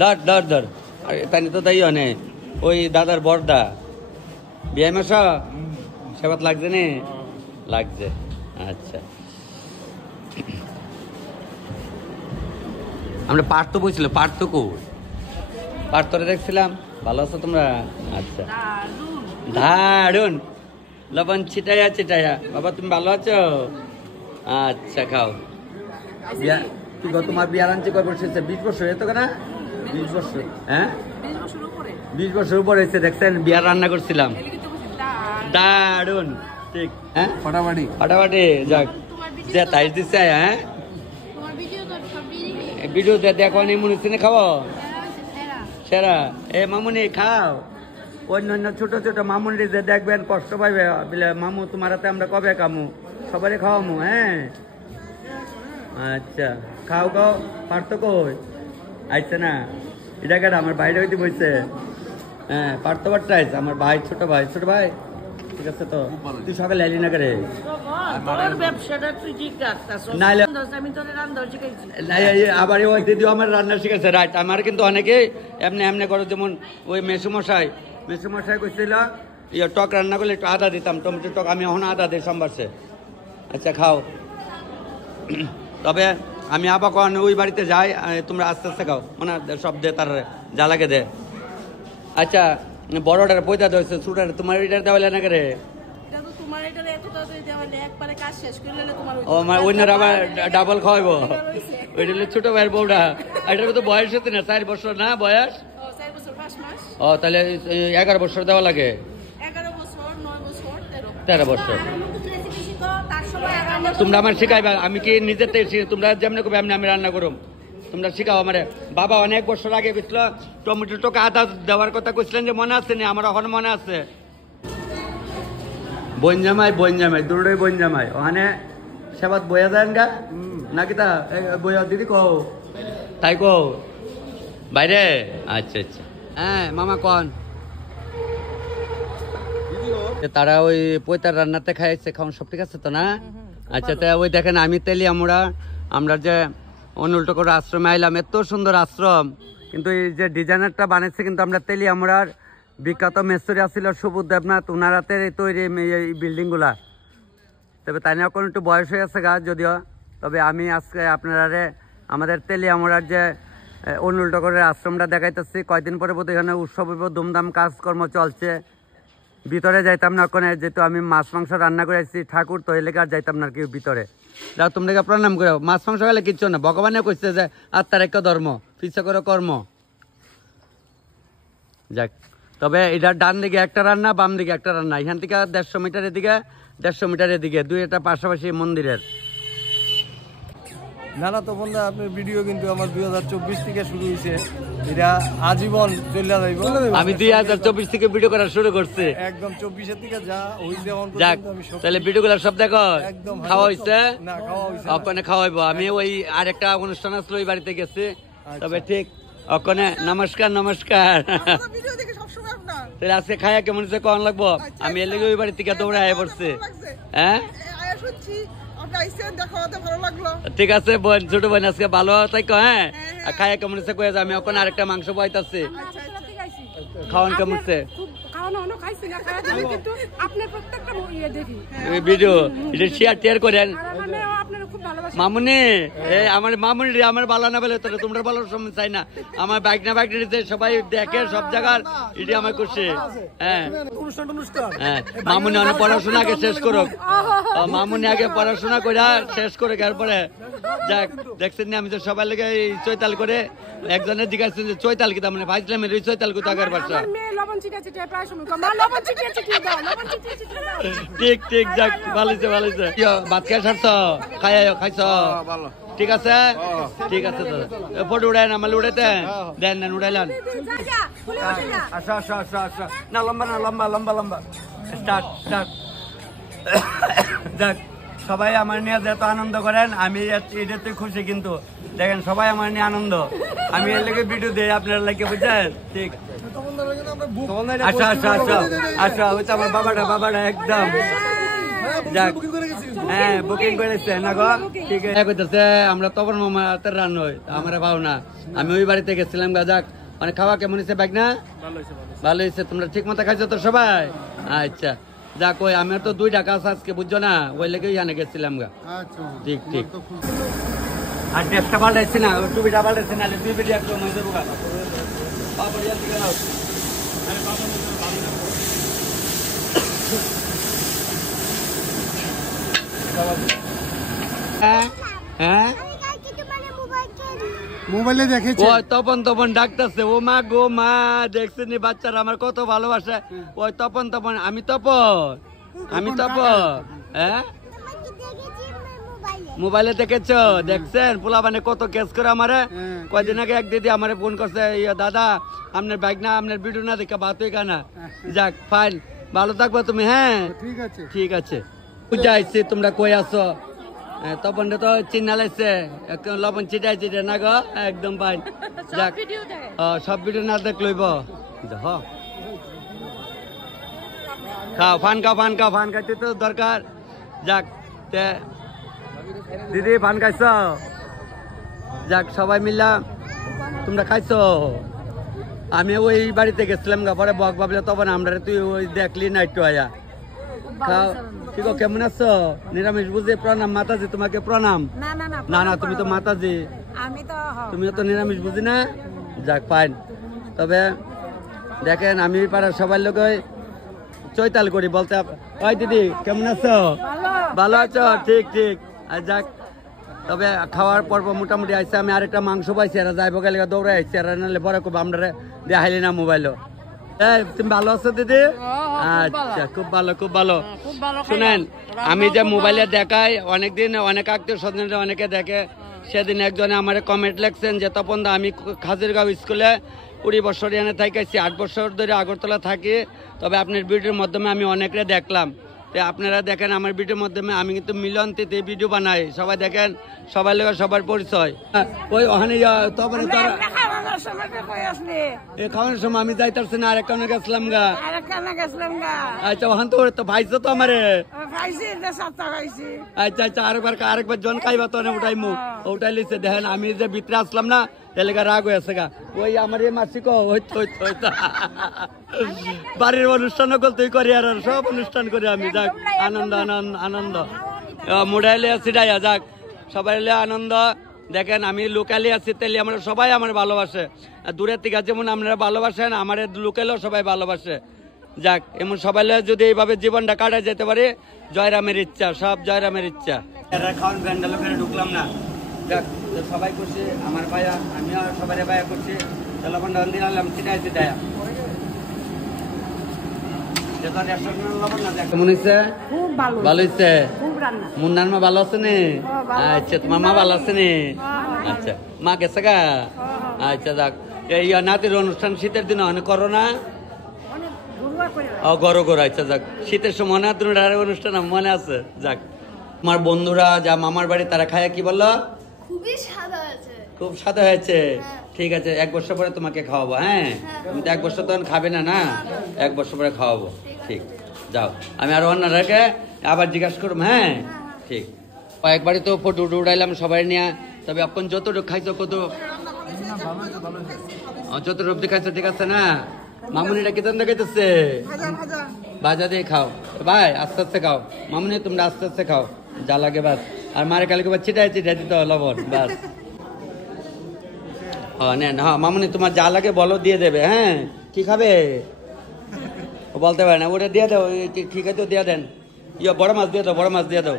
ধর আর তাই তো তাই অনেক ওই দাদার বড়দা বিয়ে মাসা সেবাত লাগছে নি লাগছে আচ্ছা আমরা পার্থ বলছিল পার্থরে দেখছিলাম ভালো আছো তোমরা আচ্ছা দারুন লবণ ছিটাইয়া বাবা তুমি ভালো আছো আচ্ছা খাও তোমার বিয়ার আনছে কয় বছর 20 বছর এত কেনা 20 বছর হ্যাঁ 20 বছর উপর হয়েছে দেখছেন বিয়ার রান্না করছিলাম দারুন ঠিক হ্যাঁ ফাটাফাটি যাক যে তাই দিচ্ছে হ্যাঁ ভিডিও দেখো নি মনে খাও সেরা এ মামুনি খাও অন্য অন্য ছোট ছোট মামুনরি যে দেখবেন কষ্ট পাইবে বলে মামু তোমার হাতে আমরা কবে কামু সবারই খাওয়ামু। হ্যাঁ আচ্ছা খাও খাও পারতো কই আইছে না এটা কেন আমার বাইরে হইতে বইছে। হ্যাঁ পারতো পারতে আইছে আমার ভাই ছোট ভাই ঠিক আছে তো তুই সকালে এলি না করে আবার ওই দিদিও আমার রান্না শিখেছে রাইট আমার কিন্তু অনেকে এমনি এমনি করো যেমন ওই মেসুমশাই কইছিল টক রান্না করলে একটু আদা দিতাম টমেটো টক আমি এখন আদা দিই সম্বাসে। আচ্ছা খাও তবে আমি আবার কখন ওই বাড়িতে যাই তোমরা আস্তে আস্তে খাও মানে সব দে তার যা লাগে দে। আচ্ছা বড়টার পয়দা দিয়েছে ছোটার তোমার এটার দেওয়া না করে অন্যের আবার ডাবল খাওয়াইবো ওইটা হলো ছোট ভাইয়ের বউটা। এটার তো বয়স হচ্ছে না 4 বছর না বয়স ও তাহলে 11 বছর দেওয়া লাগে 13 বছর। তোমরা আমার শিখাইবা আমি কি নিজের থেকে তোমরা যেমন করবে এমনি আমি রান্না করুম তোমরা শিখাও আমারে। বাবা অনেক বছর আগে বুঝলো টমেটো টোকা আদা দেওয়ার কথা কইছিলেন যে মনে আছে না আমার এখন মনে আছে। বনজামাই দুটোই বনজামাই ওখানে সেবাত বইয়া যায় গা নাকি তা বইয়া দিদি কও তাই কও বাইরে। আচ্ছা আচ্ছা হ্যাঁ মামা কন তারা ওই পয়তার রান্নাতে খাইছে খাওয়ান সব ঠিক আছে তো না। আচ্ছা তা ওই দেখেন আমি তেলি আমরা যে অনুল্টো করে আশ্রমে আইলাম এত সুন্দর আশ্রম কিন্তু এই যে ডিজাইনারটা বানাইছে কিন্তু আমরা তেলি আমরার বিখ্যাত মেস্তরি আসছিল সুবোধ দেবনাথ ওনার হাতের তৈরি এই বিল্ডিং গুলা। তবে তাই না এখন একটু বয়স হয়ে আছে গাছ যদিও তবে আমি আজকে আপনারা আমাদের তেলি আমরার যে অনুল্টো করে আশ্রমটা দেখাইতেছি কয়দিন পরে বোধ এখানে উৎসব ধুমধাম কাজকর্ম চলছে। ভিতরে যাইতাম না ওখানে যেহেতু আমি মাছ মাংস রান্না করে আসছি ঠাকুর তো এলাকা আর যাইতাম না কেউ ভিতরে যাও তোমরা প্রণাম করে মাছ মাংস খেলে কিচ্ছু না ভগবানে কইছে যে আত্মার একটা ধর্ম পিছে করে কর্ম যাক। তবে এটার ডান দিকে একটা রান্না বাম দিকে একটা রান্না এখান থেকে 150 মিটার এদিকে 150 মিটার এদিকে দুইটা পাশাপাশি মন্দিরের। না তো বন্ধু আপনার ভিডিও কিন্তু আমার 2024 থেকে শুরু হয়েছে এটা আজীবন চলে যাইব। আমি 2024 থেকে ভিডিও করা শুরু করছি একদম 24 এর থেকে যা হইছে এখন যাক তাহলে ভিডিওগুলো সব দেখো একদম খাওয়া হইছে না খাওয়া হইছে ওখানে খাওয়াইবো আমি ওই আরেকটা অনুষ্ঠান আসলো ওই বাড়িতে গেছি তবে ঠিক ওখানে নমস্কার তাহলে আজকে খায়া কেমন হচ্ছে কখন লাগবো আমি এর লেগে ওই বাড়ি থেকে দৌড়ে আয় পড়ছি। হ্যাঁ ঠিক আছে বোন ছোট বোন আজকে ভালো তাই হ্যাঁ খায়া কেমন হচ্ছে কয়ে আমি ওখানে আরেকটা মাংস বইতাছি খাওয়ান কেমন হচ্ছে ভিডিও এটা শেয়ার করেন মামুনি আমার মামুনি আমার ভালো না বলে তোমরা ভালো সময় চাই না আমার বাইক না সবাই দেখে সব জায়গার এটি আমার খুশি। হ্যাঁ হ্যাঁ মামুনি অনেক পড়াশোনা আগে শেষ করুক মামুনি আগে পড়াশোনা করে শেষ করে এরপরে যাক দেখছেন আমি তো সবাই লেগে চৈতাল করে একজনের জিজ্ঞাসা যে চৈতাল কি তার মানে ভাইছিলাম চৈতাল কোথা আগের বাসা ঠিক ঠিক যাক ভালো হয়েছে ভাত খাই সারছ খাইছ ঠিক আছে ফটো উড়াই না মালে উড়াইতে দেন দেন উড়াইলেন না লম্বা স্টার্ট যাক সবাই আমার নিয়ে যত আনন্দ করেন আমি এটাতে খুশি কিন্তু দেখেন সবাই আমার নিয়ে আনন্দ আমি এর লেগে ভিডিও দিই আপনার লাগে বুঝছেন ঠিক। আচ্ছা ওই তো আমার বাবাটা একদম যাক হ্যাঁ বুকিং করেছে না গো ঠিক আছে আমরা তখন মামাতের রান্না হয় আমরা পাও না আমি ওই বাড়িতে গেছিলাম গা যাক মানে খাওয়া কেমন হয়েছে বাইক না ভালো হয়েছে তোমরা ঠিক মতো খাইছো তো সবাই আচ্ছা যাক ওই আমি তো 2 টাকা আজকে বুঝছো না ওই লেগে এখানে গেছিলাম গা ঠিক আর ড্রেসটা পাল্টাইছি না টুপিটা পাল্টাইছি না দুই বেটি একদম হয়ে যাবো হ্যাঁ মোবাইলে দেখেছি ওই তপন ডাকতেছে ও মা গো মা দেখছেন বাচ্চারা আমার কত ভালোবাসে ওই তপন আমি তপন হ্যাঁ মোবাইলে দেখেছো দেখছেন পোলা মানে কত কেস করে আমারে কয়দিন আগে এক দিদি আমারে ফোন করছে দাদা আপনার বাইক না আপনার ভিডিও না দেখে বাতই কানা যাক ফাইন ভালো থাকবো তুমি হ্যাঁ ঠিক আছে বুঝা আইছি তোমরা কই আছো তপন তো চিন্না লাগছে একদম লবণ ছিটাই ছিটে না গো একদম ফাইন যাক সব ভিডিও না দেখ লইব খাও ফান খাইতে তো দরকার যাক দিদি ফান খাইছ যাক সবাই মিললাম তোমরা খাইছো আমি ওই বাড়িতে গেছিলাম গা পরে বক ভাবলে তখন আমরা তুই ওই দেখলি না একটু আয়া খাও ঠিক কেমন আছো নিরামিষ বুঝে প্রণাম মাতাজি তোমাকে প্রণাম না না তুমি তো মাতাজি তুমিও তো নিরামিষ বুঝি না যাক ফাইন তবে দেখেন আমি পাড়ার সবার লোক চৈতাল করি বলতে ওই দিদি কেমন আছো ভালো আছো ঠিক ঠিক আর যাক তবে খাওয়ার পর্ব মোটামুটি আইসে আমি আরেকটা মাংস পাইছি এরা যাইব গেলে দৌড়ে আইসি এরা নাহলে পরে খুব আমরা দেখাইলি না মোবাইলও তুমি ভালো আছো দিদি আচ্ছা খুব ভালো শুনেন আমি যে মোবাইলে দেখাই অনেকদিন অনেক আত্মীয় স্বজনরা অনেকে দেখে সেদিন একজনে আমার কমেন্ট লেখছেন যে তপন দা আমি খাজিরগাঁও স্কুলে 20 বছর এনে থাকি 8 বছর ধরে আগরতলা থাকি তবে আপনার ভিডিওর মাধ্যমে আমি অনেকরে দেখলাম আপনারা দেখেন আমার ভিডিওর মাধ্যমে আমি কিন্তু মিলনতিতে ভিডিও বানাই সবাই দেখেন সবার লোক সবার পরিচয় ওই ওখানে তখন খাওয়ানোর সময় আমি যাইতারছি না আরেক কানে গেছিলাম গা আচ্ছা ওখান তো ভাইছো তো আমারে আচ্ছা আরেকবার জন খাইবা তো উঠাইমু উঠাই লিছে দেখেন আমি যে ভিতরে আসলাম না এলাকা রাগ হয়ে আছে গা ওই আমার এই মাসিক বাড়ির অনুষ্ঠান তুই করি আর সব অনুষ্ঠান করি আমি যাক আনন্দ মোবাইলে আছি ডাইয়া যাক সবাই আনন্দ দেখেন আমি লোকালি আছি তাহলে আমরা সবাই আমার ভালোবাসে দূরের থেকে যেমন আপনারা ভালোবাসেন আমার লোকালেও সবাই ভালোবাসে যাক এমন সবাই যদি এইভাবে জীবনটা কাটা যেতে পারে জয়রামের ইচ্ছা সব জয়রামের ইচ্ছা খাওয়ান প্যান্ডেল ঢুকলাম না যাক সবাই করছে আমার ভাইয়া আমিও সবাই ভাইয়া করছি লবণ দিন আনলাম চিটাই চিটাইয়া কেমন হয়েছে ভালো হয়েছে মুন্নার মা ভালো আছে নি আচ্ছা তোমার মা ভালো আছে নি আচ্ছা মা গেছে গা আচ্ছা যাক এই নাতির অনুষ্ঠান শীতের দিনে অনেক করো না গরো আচ্ছা যাক শীতের সময় নাতির অনুষ্ঠান মনে আছে যাক আমার বন্ধুরা যা মামার বাড়ি তারা খায় কি বললো খুব সাদা হয়েছে ঠিক আছে 1 বছর পরে তোমাকে খাওয়াবো হ্যাঁ তুমি তো 1 বছর তখন খাবে না না 1 বছর পরে খাওয়াবো ঠিক যাও আমি আরো অন্য রেখে আবার জিজ্ঞাসা করবো হ্যাঁ ঠিক কয়েকবারই তো ফটো উঠাইলাম সবাই নিয়ে তবে এখন যতটুকু খাইছো যতটুকু খাইছো ঠিক আছে না মামুনিটা কেতন দেখাইতেছে ভাজা দিয়ে খাও ভাই আস্তে আস্তে খাও মামুনি তোমরা আস্তে আস্তে খাও যা লাগে বাস আর মারে কালকে চিটাই দিতে লবণ বাস নেন হ্যাঁ মামুনি তোমার যা লাগে বলো দিয়ে দেবে হ্যাঁ কি খাবে ও বলতে পারে না ওটা দিয়ে দাও কি খাইতে দিয়ে দেন বড় মাছ দিয়ে দাও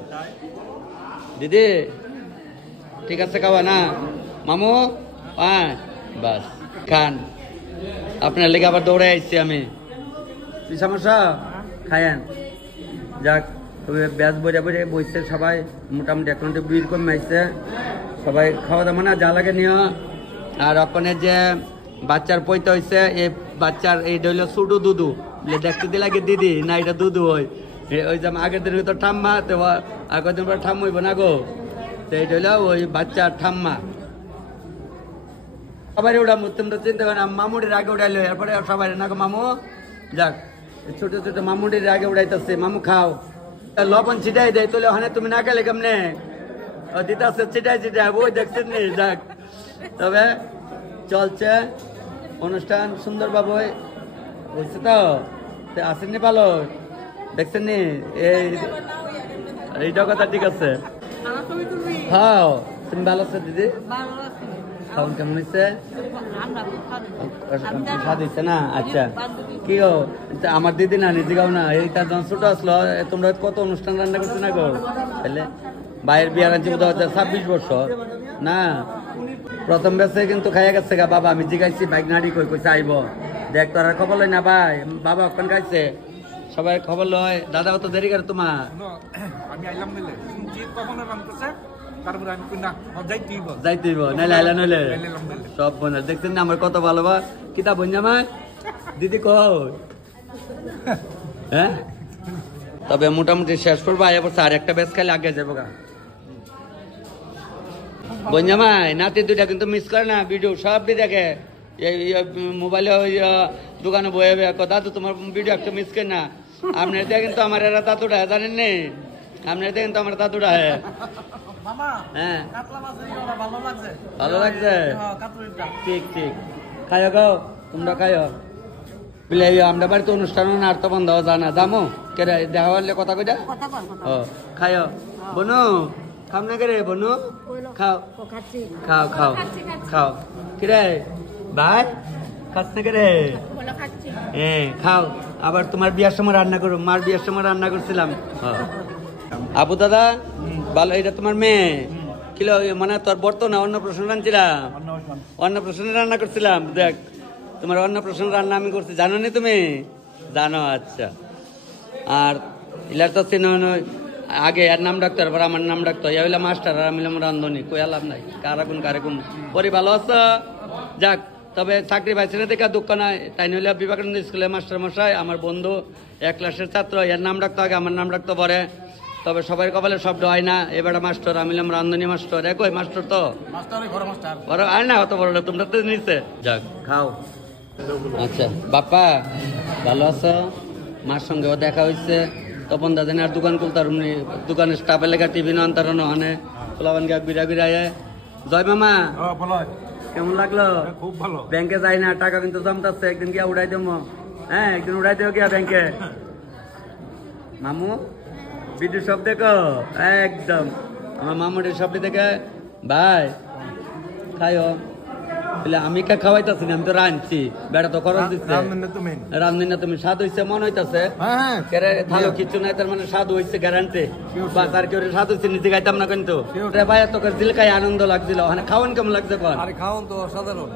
দিদি ঠিক আছে খাওয়া না মামু হ্যাঁ বাস খান আপনার লেগে আবার দৌড়ে আসছি আমি কি সমস্যা খায়েন যাক ব্যাস বইটা বইছে সবাই মোটামুটি এখন তো ভিড় কমে আসছে সবাই খাওয়া দাওয়া না যা লাগে নিও আর ওখানে যে বাচ্চার পইতে হয়েছে এই বাচ্চার এইটা হইলো ছোটো দুধু দেখতে দিলে আগে দিদি না এটা দুধু হয় ওই যে আগের দিন তো ঠাম্মা তো আগের দিন পরে ঠাম্মা হইব না গো তো এইটা হইলো ওই বাচ্চার ঠাম্মা সবাই ওটা তোমরা চিন্তা করে না মামুটির আগে উঠাইলো এরপরে সবাই না গো মামু যাক ছোট ছোট মামুটির আগে উঠাইতেছে মামু খাও লবণ ছিটাই দেয় তোলে ওখানে তুমি না গেলে কেমনে দিতে ছিটাই ওই দেখছেন নি যাক তবে চলছে অনুষ্ঠান সুন্দরভাবে হয়েছে তো আসেননি ভালো দেখছেন নি এইটা কথা ঠিক আছে হ্যাঁ তুমি ভালো আছো দিদি খাওয়ান কেমন হয়েছে স্বাদ হয়েছে না আচ্ছা কি গো আমার দিদি না নিজে গাও না এইটা যখন ছোট আসলো তোমরা কত অনুষ্ঠান রান্না করছো না গো তাহলে ভাইয়ের বিয়ার আনছি 26 বছর না প্রথম বেসে কিন্তু খাইয়া গেছে গা বাবা আমি জিগাইছি বাইক নাড়ি কইছে আইব দেখ তোর খবর লই না ভাই বাবা ওখান খাইছে সবাই খবর লয়, দাদা অত দেরি করে তোমার? আমি আইলাম বলে শুনছি কখন নামতেছে, তারপরে আমি কই না যাইতেইব নাইলে আইলা নইলে সব বোনের দেখছেন না আমার কত ভালোবাস কিতাব বোন জামাই দিদি কও হ্যাঁ। তবে মোটামুটি শেষ করবো আয়া পড়ছে, আর একটা ব্যাচ খাইলে আগে যাবো গা। বোন জামাই নাতি দুইটা কিন্তু মিস করে না, ভিডিও সব দেখে মোবাইলে দোকানে বয়ে দাদু তোমার ভিডিও একটা মিস করে না। আপনার দিয়ে কিন্তু আমার এরা দাদুটা জানেন নি, আপনার দিয়ে কিন্তু আমার দাদুটা হ্যাঁ হ্যাঁ ভালো লাগছে ঠিক ঠিক খাইও গাও তোমরা খাইও বলে আমরা বাড়িতে অনুষ্ঠান আর তো বন্ধ জানা জামো কেরে দেখা হলে কথা কইটা ও খাইও বনু খাম না কেরে বনু খাও খাও খাও খাও কিরে ভাই খাস না কেরে হ্যাঁ খাও। আবার তোমার বিয়ার সময় রান্না করো, মার বিয়ার সময় রান্না করছিলাম। আবু দাদা ভালো, এটা তোমার মেয়ে কিলো মানে তোর বর্তমান অন্নপ্রাশন রাঁধছিলাম, অন্নপ্রাশনে রান্না করছিলাম। দেখ তোমার অন্নপ্রাশন রান্না আমি করছি, জানো নি তুমি? জানো, আচ্ছা। আর ইলার তো চিনো আগে এর নাম ডাকতো, এরপর আমার নাম ডাকতো, ইয়া হইলাম মাস্টার আর আমি হইলাম রান্ধনি, কই লাভ নাই কারাগুন কারাগুন পরি ভালো আছো। যাক তবে চাকরি পাইছে না দেখা দুঃখ নাই, তাই নইলে বিবেকানন্দ স্কুলে মাস্টার মশাই আমার বন্ধু এক ক্লাসের ছাত্র, এর নাম ডাকতো আগে আমার নাম ডাকতো পরে। তবে সবাই কপালে শব্দ হয় না, এবার মাস্টার আমি হলাম রান্ধনি মাস্টার, একই মাস্টার তো বড় হয় না অত বড়, তোমরা তো নিচ্ছে। যাক খাও। আচ্ছা বাপ্পা ভালো আছো? মার সঙ্গেও দেখা হয়েছে, তপন দাদিন আর দোকান খুলতার দোকানের স্টাফে লেখা টিভি নন্তারণ হনে পোলাবান গা বিরা বিরায়। জয় মামা কেমন লাগলো? খুব ভালো। ব্যাংকে যাই না, টাকা কিন্তু জমতাছে, একদিন গিয়া উড়াই দেবো। হ্যাঁ একদিন উড়াই দেবো গিয়া ব্যাংকে। মামু ভিডিও সব দেখো একদম, আমার মামুর সব দেখে ভাই খাইও। আমি কা খাওয়াইতাছি না, আমি তো রাঁধছি, বেড়া তো খরচ দিচ্ছে। রান্ধনি না তুমি, স্বাদ হইছে মন হইতাছে, ভালো কিছু নাই তার মানে স্বাদ হইছে গ্যারান্টি। আর কেউ স্বাদ হইছে নিজে খাইতাম না কিন্তু ভাই তোকে দিল খাই আনন্দ লাগছিল। মানে খাওয়ান কেমন লাগছে? আরে খাওয়ান তো অসাধারণ।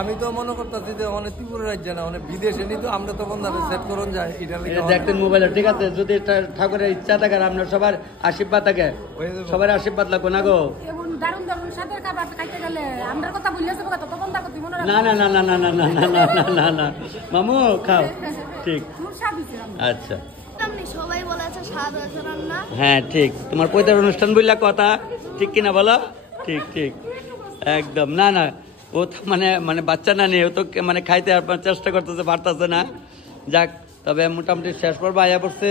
আমি তো মনে করতেছি যে অনেক ত্রিপুরা রাজ্য না, অনেক বিদেশে নি, তো আমরা তখন সেট করুন যায় এটা দেখতেন মোবাইলে। ঠিক আছে, যদি ঠাকুরের ইচ্ছা থাকে, আপনার সবার আশীর্বাদ থাকে, সবার আশীর্বাদ লাগবে না গো। না না না না না না না না না না না মামু খাও ঠিক আচ্ছা। সবাই বলেছে স্বাদ হয়েছে রান্না। হ্যাঁ ঠিক, তোমার পৈতার অনুষ্ঠান বললা কথা ঠিক কিনা বলো? ঠিক ঠিক একদম। না না ও তো মানে মানে বাচ্চা না নিয়ে ও তো মানে খাইতে আপনার চেষ্টা করতেছে, পারতেছে না। যাক তবে মোটামুটি শেষ পর্ব আয়া পড়ছে।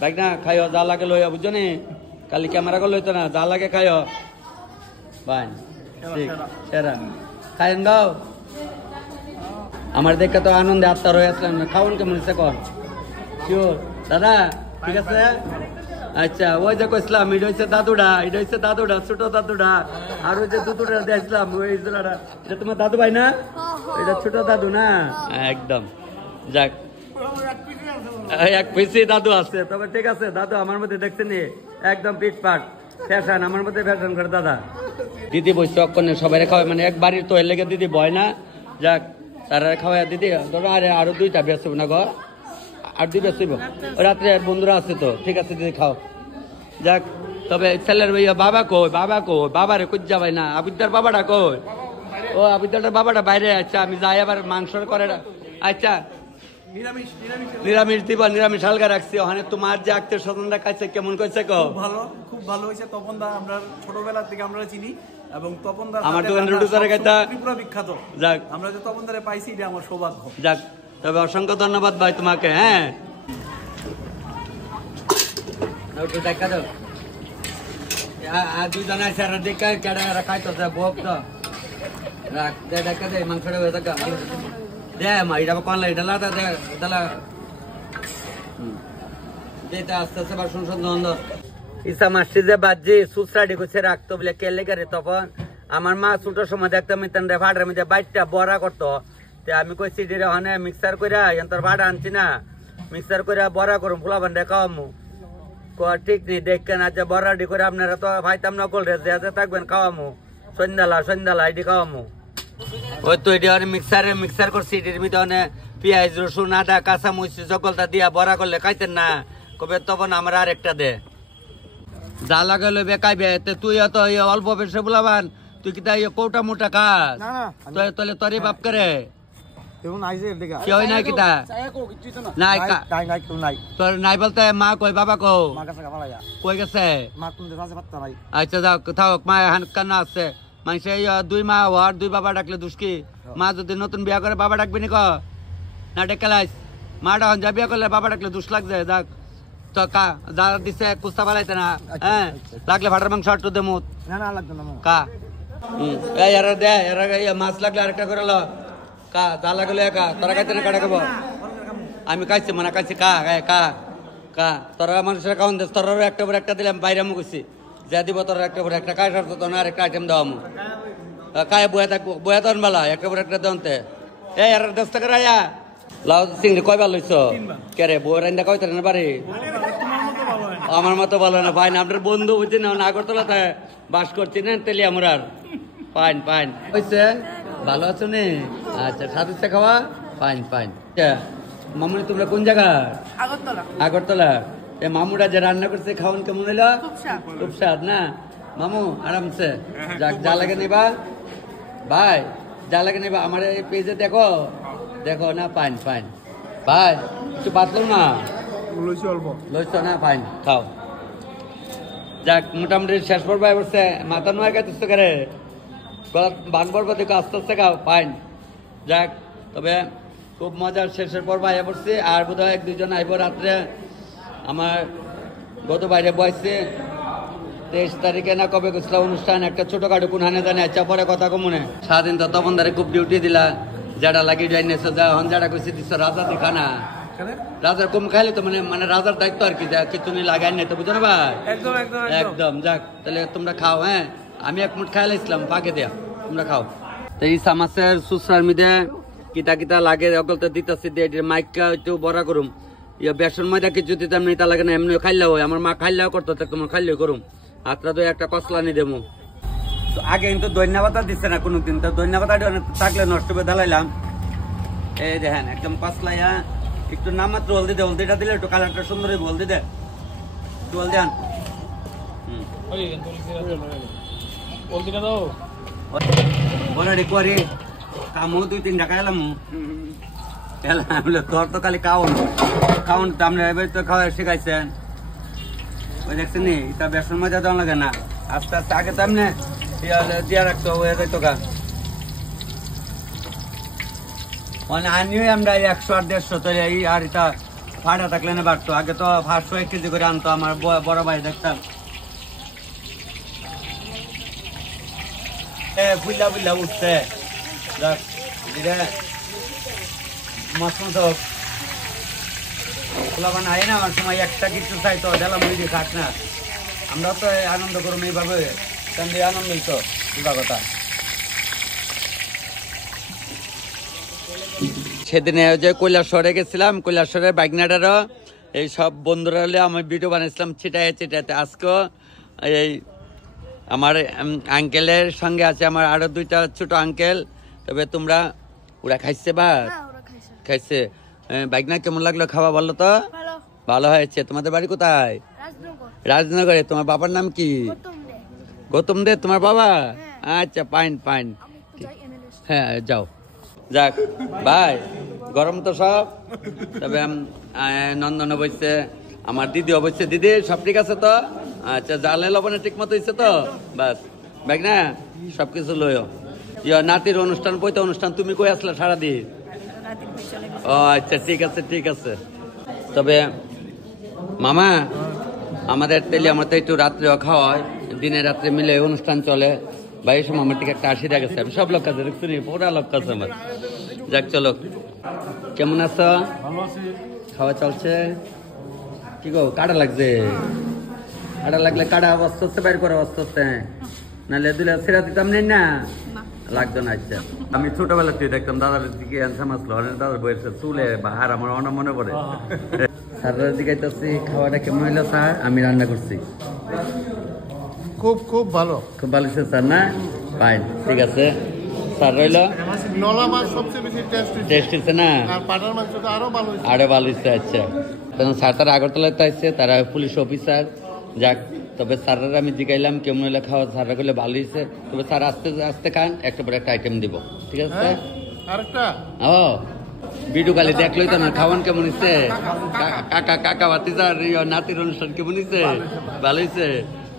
ভাই না খাইও, যা লাগে লইয়া বুঝছো নি, কালি ক্যামেরা করে লইতো না, যা লাগে খাইও ভাই। ঠিক সেরা খাইন দাও। আমার দেখে তো আনন্দে আত্মা রয়ে আসলাম না। খাওয়ান কেমন হচ্ছে কর? শিওর দাদা ঠিক আছে। আচ্ছা ওই যে কইছিলাম এটা হচ্ছে দাদুটা, এটা হচ্ছে দাদুটা, ছোট দাদুটা। আর ওই যে দুটোটা দেখছিলাম ওই এটা তোমার দাদু ভাই না? এটা ছোট দাদু না? একদম। যাক এক পিসি দাদু আছে, তবে ঠিক আছে দাদু আমার মধ্যে দেখছেন একদম পিটপাট ফ্যাশন, আমার মধ্যে ফ্যাশন করে দাদা। দিদি বসছে অক্ষণে সবাই খাওয়ায়, মানে এক বাড়ির তো এর লেগে দিদি বয় না। যাক তারা খাওয়াই দিদি ধরো আরো দুইটা বেসব না গো, আর দুই বেসব রাত্রে বন্ধুরা আছে তো। ঠিক আছে দিদি খাও। যাক তবে ছেলের ভাইয়া বাবা কই, বাবা কই, বাবারে কুজ্জা ভাই না, আবিদ্যার বাবাটা কই? ও আবিদ্যার বাবাটা বাইরে। আচ্ছা আমি যাই আবার মাংসর করে। আচ্ছা নিরামিষ দিবা, নিরামিষ হালকা রাখছি। ওখানে তোমার যে আত্মীয় স্বজনরা খাইছে কেমন কইছে কো? ভালো, খুব ভালো হয়েছে। তপন দা আমরা ছোটবেলা থেকে আমরা চিনি এবং তপন দা আমার দোকানে রুটি চারে খাইতা ত্রিপুরা বিখ্যাত। যাক আমরা যে তপন দারে পাইছি এটা আমার সৌভাগ্য। যাক তবে অসংখ্য ধন্যবাদ ভাই তোমাকে। হ্যাঁ দেখা দাও আর দুজন আছে আর দেখা কেডা খাইতেছে ভোগ তো রাখ দে, দেখা দে মাংসটা হয়ে থাকা দে মা, এটা কনলা এটা লাদা দে দালা যেটা আস্তে আস্তে বাসন সন্দ ইসা মাসি যে বাজি সুসরাডি করছে রাখতো বলে কেলে করে। তখন আমার মা ছোটোর সময় দেখতাম মিতানরে ভাড়ার মধ্যে বাইটটা বড়া করতো। আমি কইছি যে ওখানে মিক্সার করে তোর ভাড়া আনছি না, মিক্সার করে বড়া করুম ফুলা বান্ধে খাওয়ামু। ঠিক নেই দেখেন আজ বড়াডি করে আপনারা তো ভাইতাম নকল রে যে থাকবেন খাওয়ামু সন্ধ্যালা সন্ধ্যালা এটি খাওয়ামু। ওই তো এটি মিক্সার করছি, এটির মধ্যে পেঁয়াজ রসুন আদা কাঁচা মরিচ সকলটা দিয়া বড়া করলে খাইতেন না, কবে তখন আমার আর একটা দে, যা লাগে লইবে খাইবে। তুই এত অল্প বেশি বলাবান, তুই কি তাই কৌটা মোটা খাস? তাহলে তোরই বাপ করে কেউ নাই কিতা নাই তোর নাই বলতে মা কই বাবা কই গেছে? আচ্ছা যাও থাক, মা হান কান্না আছে মানুষে 2 মা হওয়ার 2 বাবা ডাকলে দুষ্কি। মা যদি নতুন বিয়া করে বাবা ডাকবি নি ক না ডেকে লাইস? মাটা হন যা বিয়া করলে বাবা ডাকলে দুষ লাগছে। যাক তো কা যা দিছে কুস্তা বালাইতে না, হ্যাঁ লাগলে ভাটার মাংস আটটু দে মুত কা এরা দে এরা মাছ লাগলে আরেকটা করে ল কা যা লাগলে কা তোরা খাইতে না কাটা খাবো আমি খাইছি মানে খাইছি কা কা কা তোরা মানুষের খাওয়ান দে তোর একটা পর একটা দিলাম বাইরে আমি করছি যা দিব তোর একটা পর একটা কাজ তো না আরেকটা আইটেম দাও আমি কায় বয়া থাকবো বয়া তখন বেলা একটা পর একটা দেওয়ানতে এই আর 10 টাকা রায়া লাউ চিংড়ি কয়বার লইছ কে রে বউ রান্দা কয়তে না বাড়ি? আমার মতো ভালো না ভাই, আপনার বন্ধু বুঝছি না আগরতলাতে বাস করছি না তেলিয়ামুড়ার। ফাইন ফাইন হয়েছে, ভালো আছো নে? আচ্ছা সাথে খাওয়া ফাইন ফাইন। মামুনি তোমরা কোন জায়গা? আগরতলা। এ মামুরা যে রান্না করছে খাওয়ান কেমন হইল? খুব স্বাদ না মামু? আরামসে যাক, যা লাগে নেবা ভাই, যা লাগে নেবা আমার এই পেজে দেখো দেখো না। ফাইন ফাইন ভাই, একটু বাঁচলো না লইছ না? ফাইন খাও। যাক মোটামুটি শেষ পর্ব বসছে, মাথা নয় খাইতেছ করে বান পর্ব দেখো আস্তে আস্তে খাও। ফাইন যাক, তবে খুব মজার শেষের পর্ব আইয়া পড়ছে। আর বোধ হয় 1-2 জন আইব রাত্রে। আমার গত বাইরে বয়সে 23 তারিখে না কবে গেছিল অনুষ্ঠান, একটা ছোটখাটো কোনখানে জানে। আচ্ছা পরে কথা কমনে সারাদিন তো তখন ধরে খুব ডিউটি দিলা, যারা লাগি যাই নেছো যা হন যারা কইছে দিছ রাজা দেখা না, রাজার কম খাইলে তো মানে রাজার দায়িত্ব আর কি, যা কিছু নি লাগাই নাই তো বুঝো না ভাই? একদম একদম একদম। যাক তাহলে তোমরা খাও, হ্যাঁ আমি 1 মুঠ খাইলে ইসলাম ফাঁকে দেয়া, তোমরা খাও। তো এই সামাসের সুসার মিদে কিতা কিতা লাগে অকলতে দিতেছি দিয়ে মাইকটা একটু বড়া করুম। ইয়ে বেসন ময়দা কিছু দিতাম না, তা লাগে না এমনি খাইলেও হয়। আমার মা খাইলেও করতো, তোমার খাইলেও করুম। হাতটা তো একটা কসলা নি দেবো। তো আগে কিন্তু ধন্যবাদ দিচ্ছে না কোনোদিন, তো ধন্যবাদ থাকলে নষ্ট করে ঢালাইলাম। এই দেখেন একদম কসলাইয়া একটু নাম মাত্র হলদি দে, হলদিটা দিলে একটু কালারটা সুন্দর হইব। হলদি দে, একটু হলদি আন। অলরেডি করি কামু 2-3 টাকা এলাম। তোর তো খালি খাওয়ান খাওয়ান তো আপনি এবার তো খাওয়া শিখাইছেন। ওই দেখছেন নি এটা বেসন মজা দেওয়া লাগে না, আস্তে আস্তে আগে তো এমনি দিয়া রাখতো হয়ে যাইতো গা। মানে আনিও আমরা 100 আর 150 তো এই আর এটা ফাটা থাকলে না বাড়তো। আগে তো 500-1 কেজি করে আনতো আমার বড় ভাই, দেখতাম ফুল্লা ফুল্লা উঠছে। মসমত আয় না আমার সময় একটা কিছু চাইতো দিলাম বুঝি থাক না। আমরা তো আনন্দ করুন এইভাবে, আনন্দই তো দুটা কথা। সেদিনে যে কৈলাসরে গেছিলাম, কৈলাসরের বাইকনাটারও এই সব বন্ধুরা হলে আমি ভিডিও বানিয়েছিলাম ছিটায় ছিটাতে। আজকেও এই আমার আঙ্কেলের সঙ্গে আছে আমার আরো 2টা ছোট আঙ্কেল। তবে তোমরা ওরা খাইছে বা খাইছে? বাইকনা কেমন লাগলো খাওয়া? বললো তো ভালো হয়েছে। তোমাদের বাড়ি কোথায়? রাজনগরে। তোমার বাবার নাম কি? গৌতম দে তোমার বাবা? আচ্ছা ফাইন ফাইন, হ্যাঁ যাও। যাক ভাই গরম তো সব। তবে নন্দন অবশ্যই, আমার দিদি অবশ্যই, দিদি সব ঠিক আছে তো? আচ্ছা জালে লবণে ঠিক মতো হয়েছে তো? বাস বাইক না সবকিছু লইও। নাতির অনুষ্ঠান পৈতে অনুষ্ঠান তুমি কই আসলে সারাদিন? ও আচ্ছা ঠিক আছে ঠিক আছে। তবে মামা আমাদের তেলে আমার তো একটু রাত্রেও খাওয়া হয়, দিনে রাত্রে মিলে অনুষ্ঠান চলে। ভাই এই সময় আমার ঠিক একটা 80 টাকা গেছে। আমি সব লোক কাছে দেখছি, পুরা লোক কাছে আমার। যাক চলো, কেমন আছো? খাওয়া চলছে? কি গো কাটা লাগছে? কাটা লাগলে কাটা অবস্থা হচ্ছে, বাইর করে অবস্থা হচ্ছে, নাহলে দিলে ছেড়া দিতাম নেই না লাগতো না। আচ্ছা আমি ছোটবেলা থেকে দেখতাম দাদার দিকে আনসাম আসলো, দাদার বয়সে চুলে বাহার আমার অনেক মনে পড়ে। স্যারের দিকে খাওয়াটা কেমন হইলো স্যার? আমি রান্না করছি। খুব খুব ভালো, খুব ভালো স্যার না? ফাইন ঠিক আছে। স্যার রইলো নলা মাছ সবচেয়ে বেশি টেস্ট হচ্ছে না আর পাটার মাংসটা আরো ভালো হয়েছে। আরো ভালো হচ্ছে। আচ্ছা তখন স্যার তারা আগরতলায় আসছে, তারা পুলিশ অফিসার। যাক, তবে স্যাররা আমি জিগাইলাম কেমন হলে খাওয়া, স্যাররা করলে ভালো হয়েছে। তবে স্যার আস্তে আস্তে খান, একটা পরে একটা আইটেম দিব, ঠিক আছে? আরেকটা ও বিডু কালি দেখলোই তো না খাওয়ান কেমন হচ্ছে। কাকা কাকা বাতি স্যার নাতির অনুষ্ঠান কেমন হচ্ছে? ভালো হয়েছে।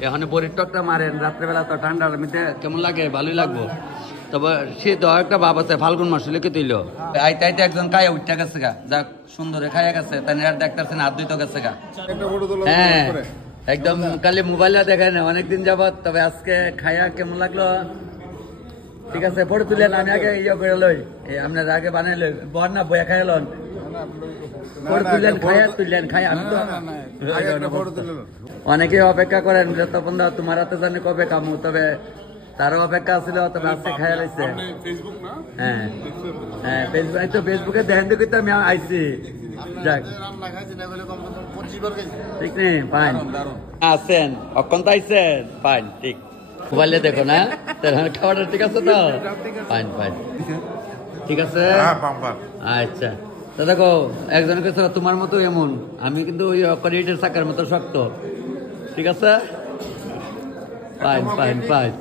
এখানে বড়ির টকটা মারেন রাত্রেবেলা, তো ঠান্ডার মধ্যে কেমন লাগে? ভালোই লাগবো। তবে সে তো একটা ভাব আছে, ফাল্গুন মাস লিখে তুইল আইতে আইতে একজন খাইয়া উঠতে গেছে গা, যাক সুন্দরে খাইয়া গেছে, তাই দেখতেছেন হাত ধুইতে গেছে গা। হ্যাঁ একদম কালি মোবাইলে দেখেন অনেকদিন যাবত। তবে আজকে খাইয়া কেমন লাগলো? ঠিক আছে ফটো তুলেন, আমি আগে ইয়ে করে লই, আপনার আগে বানাই লই, বর না বয়া খাইয়া লন, ফটো তুললেন খাইয়া তুললেন খাইয়া। আমি তো অনেকে অপেক্ষা করেন তখন দা তোমার হাতে জানি কবে কামু, তবে তারও অপেক্ষা ছিল, তবে আজকে খাইয়া লাইছে। হ্যাঁ হ্যাঁ ফেসবুক, তো ফেসবুকে দেখেন দেখি তো আমি আইছি। যাক ঠিক নেই ফাইন আছেন, অক্ষণ আইছেন ফাইন, ঠিক মোবাইলে দেখো না খাওয়াটা ঠিক আছে তো? ফাইন ফাইন ঠিক আছে। আচ্ছা তো দেখো একজনের কাছে তোমার মতো এমন, আমি কিন্তু ওই ইটের চাকার মতো শক্ত, ঠিক আছে? Fine fine fine.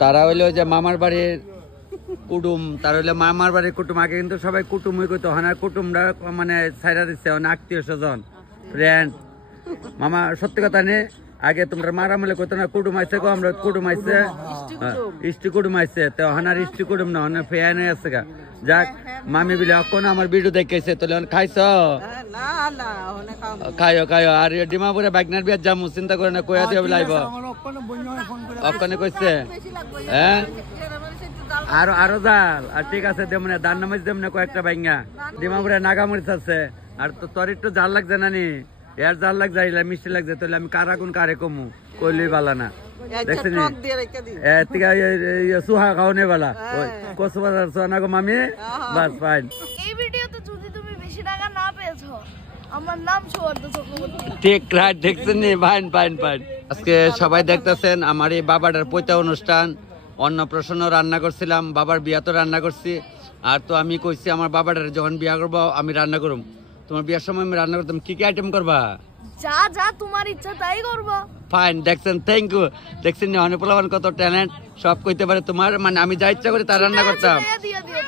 তারা হইলো যে মামার বাড়ির কুটুম, তার হইলে মামার বাড়ির কুটুম। আগে কিন্তু সবাই কুটুমই কইতো, হানার কুটুমরা মানে ছাইরা দিচ্ছে, আত্মীয় স্বজন ফ্রেন্ড। মামা সত্যি কথা নেই, আগে তোমরা মারামালে কইতো না কুটুম আইছে, গো আমরা কুটুম আইছে, ইষ্টি কুটুম আইছে, তো হানার ইষ্টি কুটুম না, হানার ফেয়ান আছে গা। যাক মামি বিলে অকন আমার ভিডিও দেখেছে, তাহলে খাইছ? খাইও খাইও। আর ডিমাপুরে বাগনার বিয়ার যামু, চিন্তা করে না, কইয়া দিয়ে লাইব অকনে কইছে। হ্যাঁ আরো আরো জাল, আর ঠিক আছে দেমনে দান নামাজ দেমনে কয়েকটা বাইঙ্গা। ডিমাপুরে নাগামরিচ আছে, আর তো তোর একটু জাল লাগছে না নি? এর জাল লাগ যাইলে মিষ্টি লাগছে, তাহলে আমি কারা কোন কারে কমু কইলই বালা না, দেখছেন? সুহা খাওয়ানে বালা কচুবাজার সোনা গো মামি, বাস ফাইন। এই ভিডিওতে যদি তুমি বেশি টাকা না পেয়েছো, আমার নাম সুবর্ণ চক্রবর্তী। ঠিক রাইট, দেখছেন নি? Fine fine fine. আজকে সবাই দেখতেছেন আমার এই বাবাটার পৈতা অনুষ্ঠান, অন্নপ্রাশন রান্না করছিলাম, বাবার বিয়া তো রান্না করছি। আর তো আমি কইছি আমার বাবাটার যখন বিয়া করবো আমি রান্না করব। তোমার বিয়ার সময় আমি রান্না করতাম, কি কি আইটেম করবা? যা যা তোমার ইচ্ছা তাই করবো। ফাইন, দেখছেন? Thank you. দেখছেন অনেক পোলাবান কত ট্যালেন্ট, সব কইতে পারে। তোমার মানে আমি যা ইচ্ছা করি তা রান্না করতাম,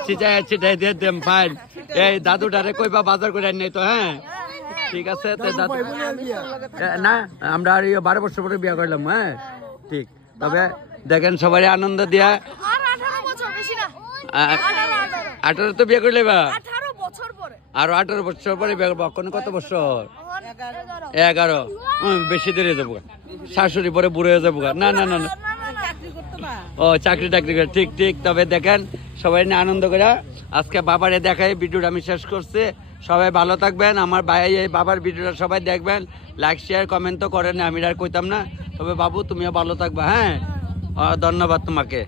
ছিটাই ছিটাই দিয়ে দেম। ফাইন। এই দাদু ডারে কইবা বাজার করে আনি তো। হ্যাঁ ঠিক আছে। দাদু না, আমরা আর 12 বছর পরে বিয়া করলাম। হ্যাঁ ঠিক। তবে দেখেন সবাই আনন্দ দিয়া। 18 তো বিয়ে করলে বা আরো 18 বছর পরে বিয়ে করবো। কত বছর? 11। বেশি দেরি হয়ে যাবো, শাশুড়ি পরে বুড়ো হয়ে যাবো। না না না না, ও চাকরি টাকরি করে। ঠিক ঠিক। তবে দেখেন সবাই নিয়ে আনন্দ করে আজকে বাবারে দেখাই ভিডিওটা আমি শেষ করছি। সবাই ভালো থাকবেন। আমার ভাই এই বাবার ভিডিওটা সবাই দেখবেন, লাইক শেয়ার কমেন্ট তো করেন, আমি আর কইতাম না। তবে বাবু তুমিও ভালো থাকবা। হ্যাঁ ধন্যবাদ তোমাকে।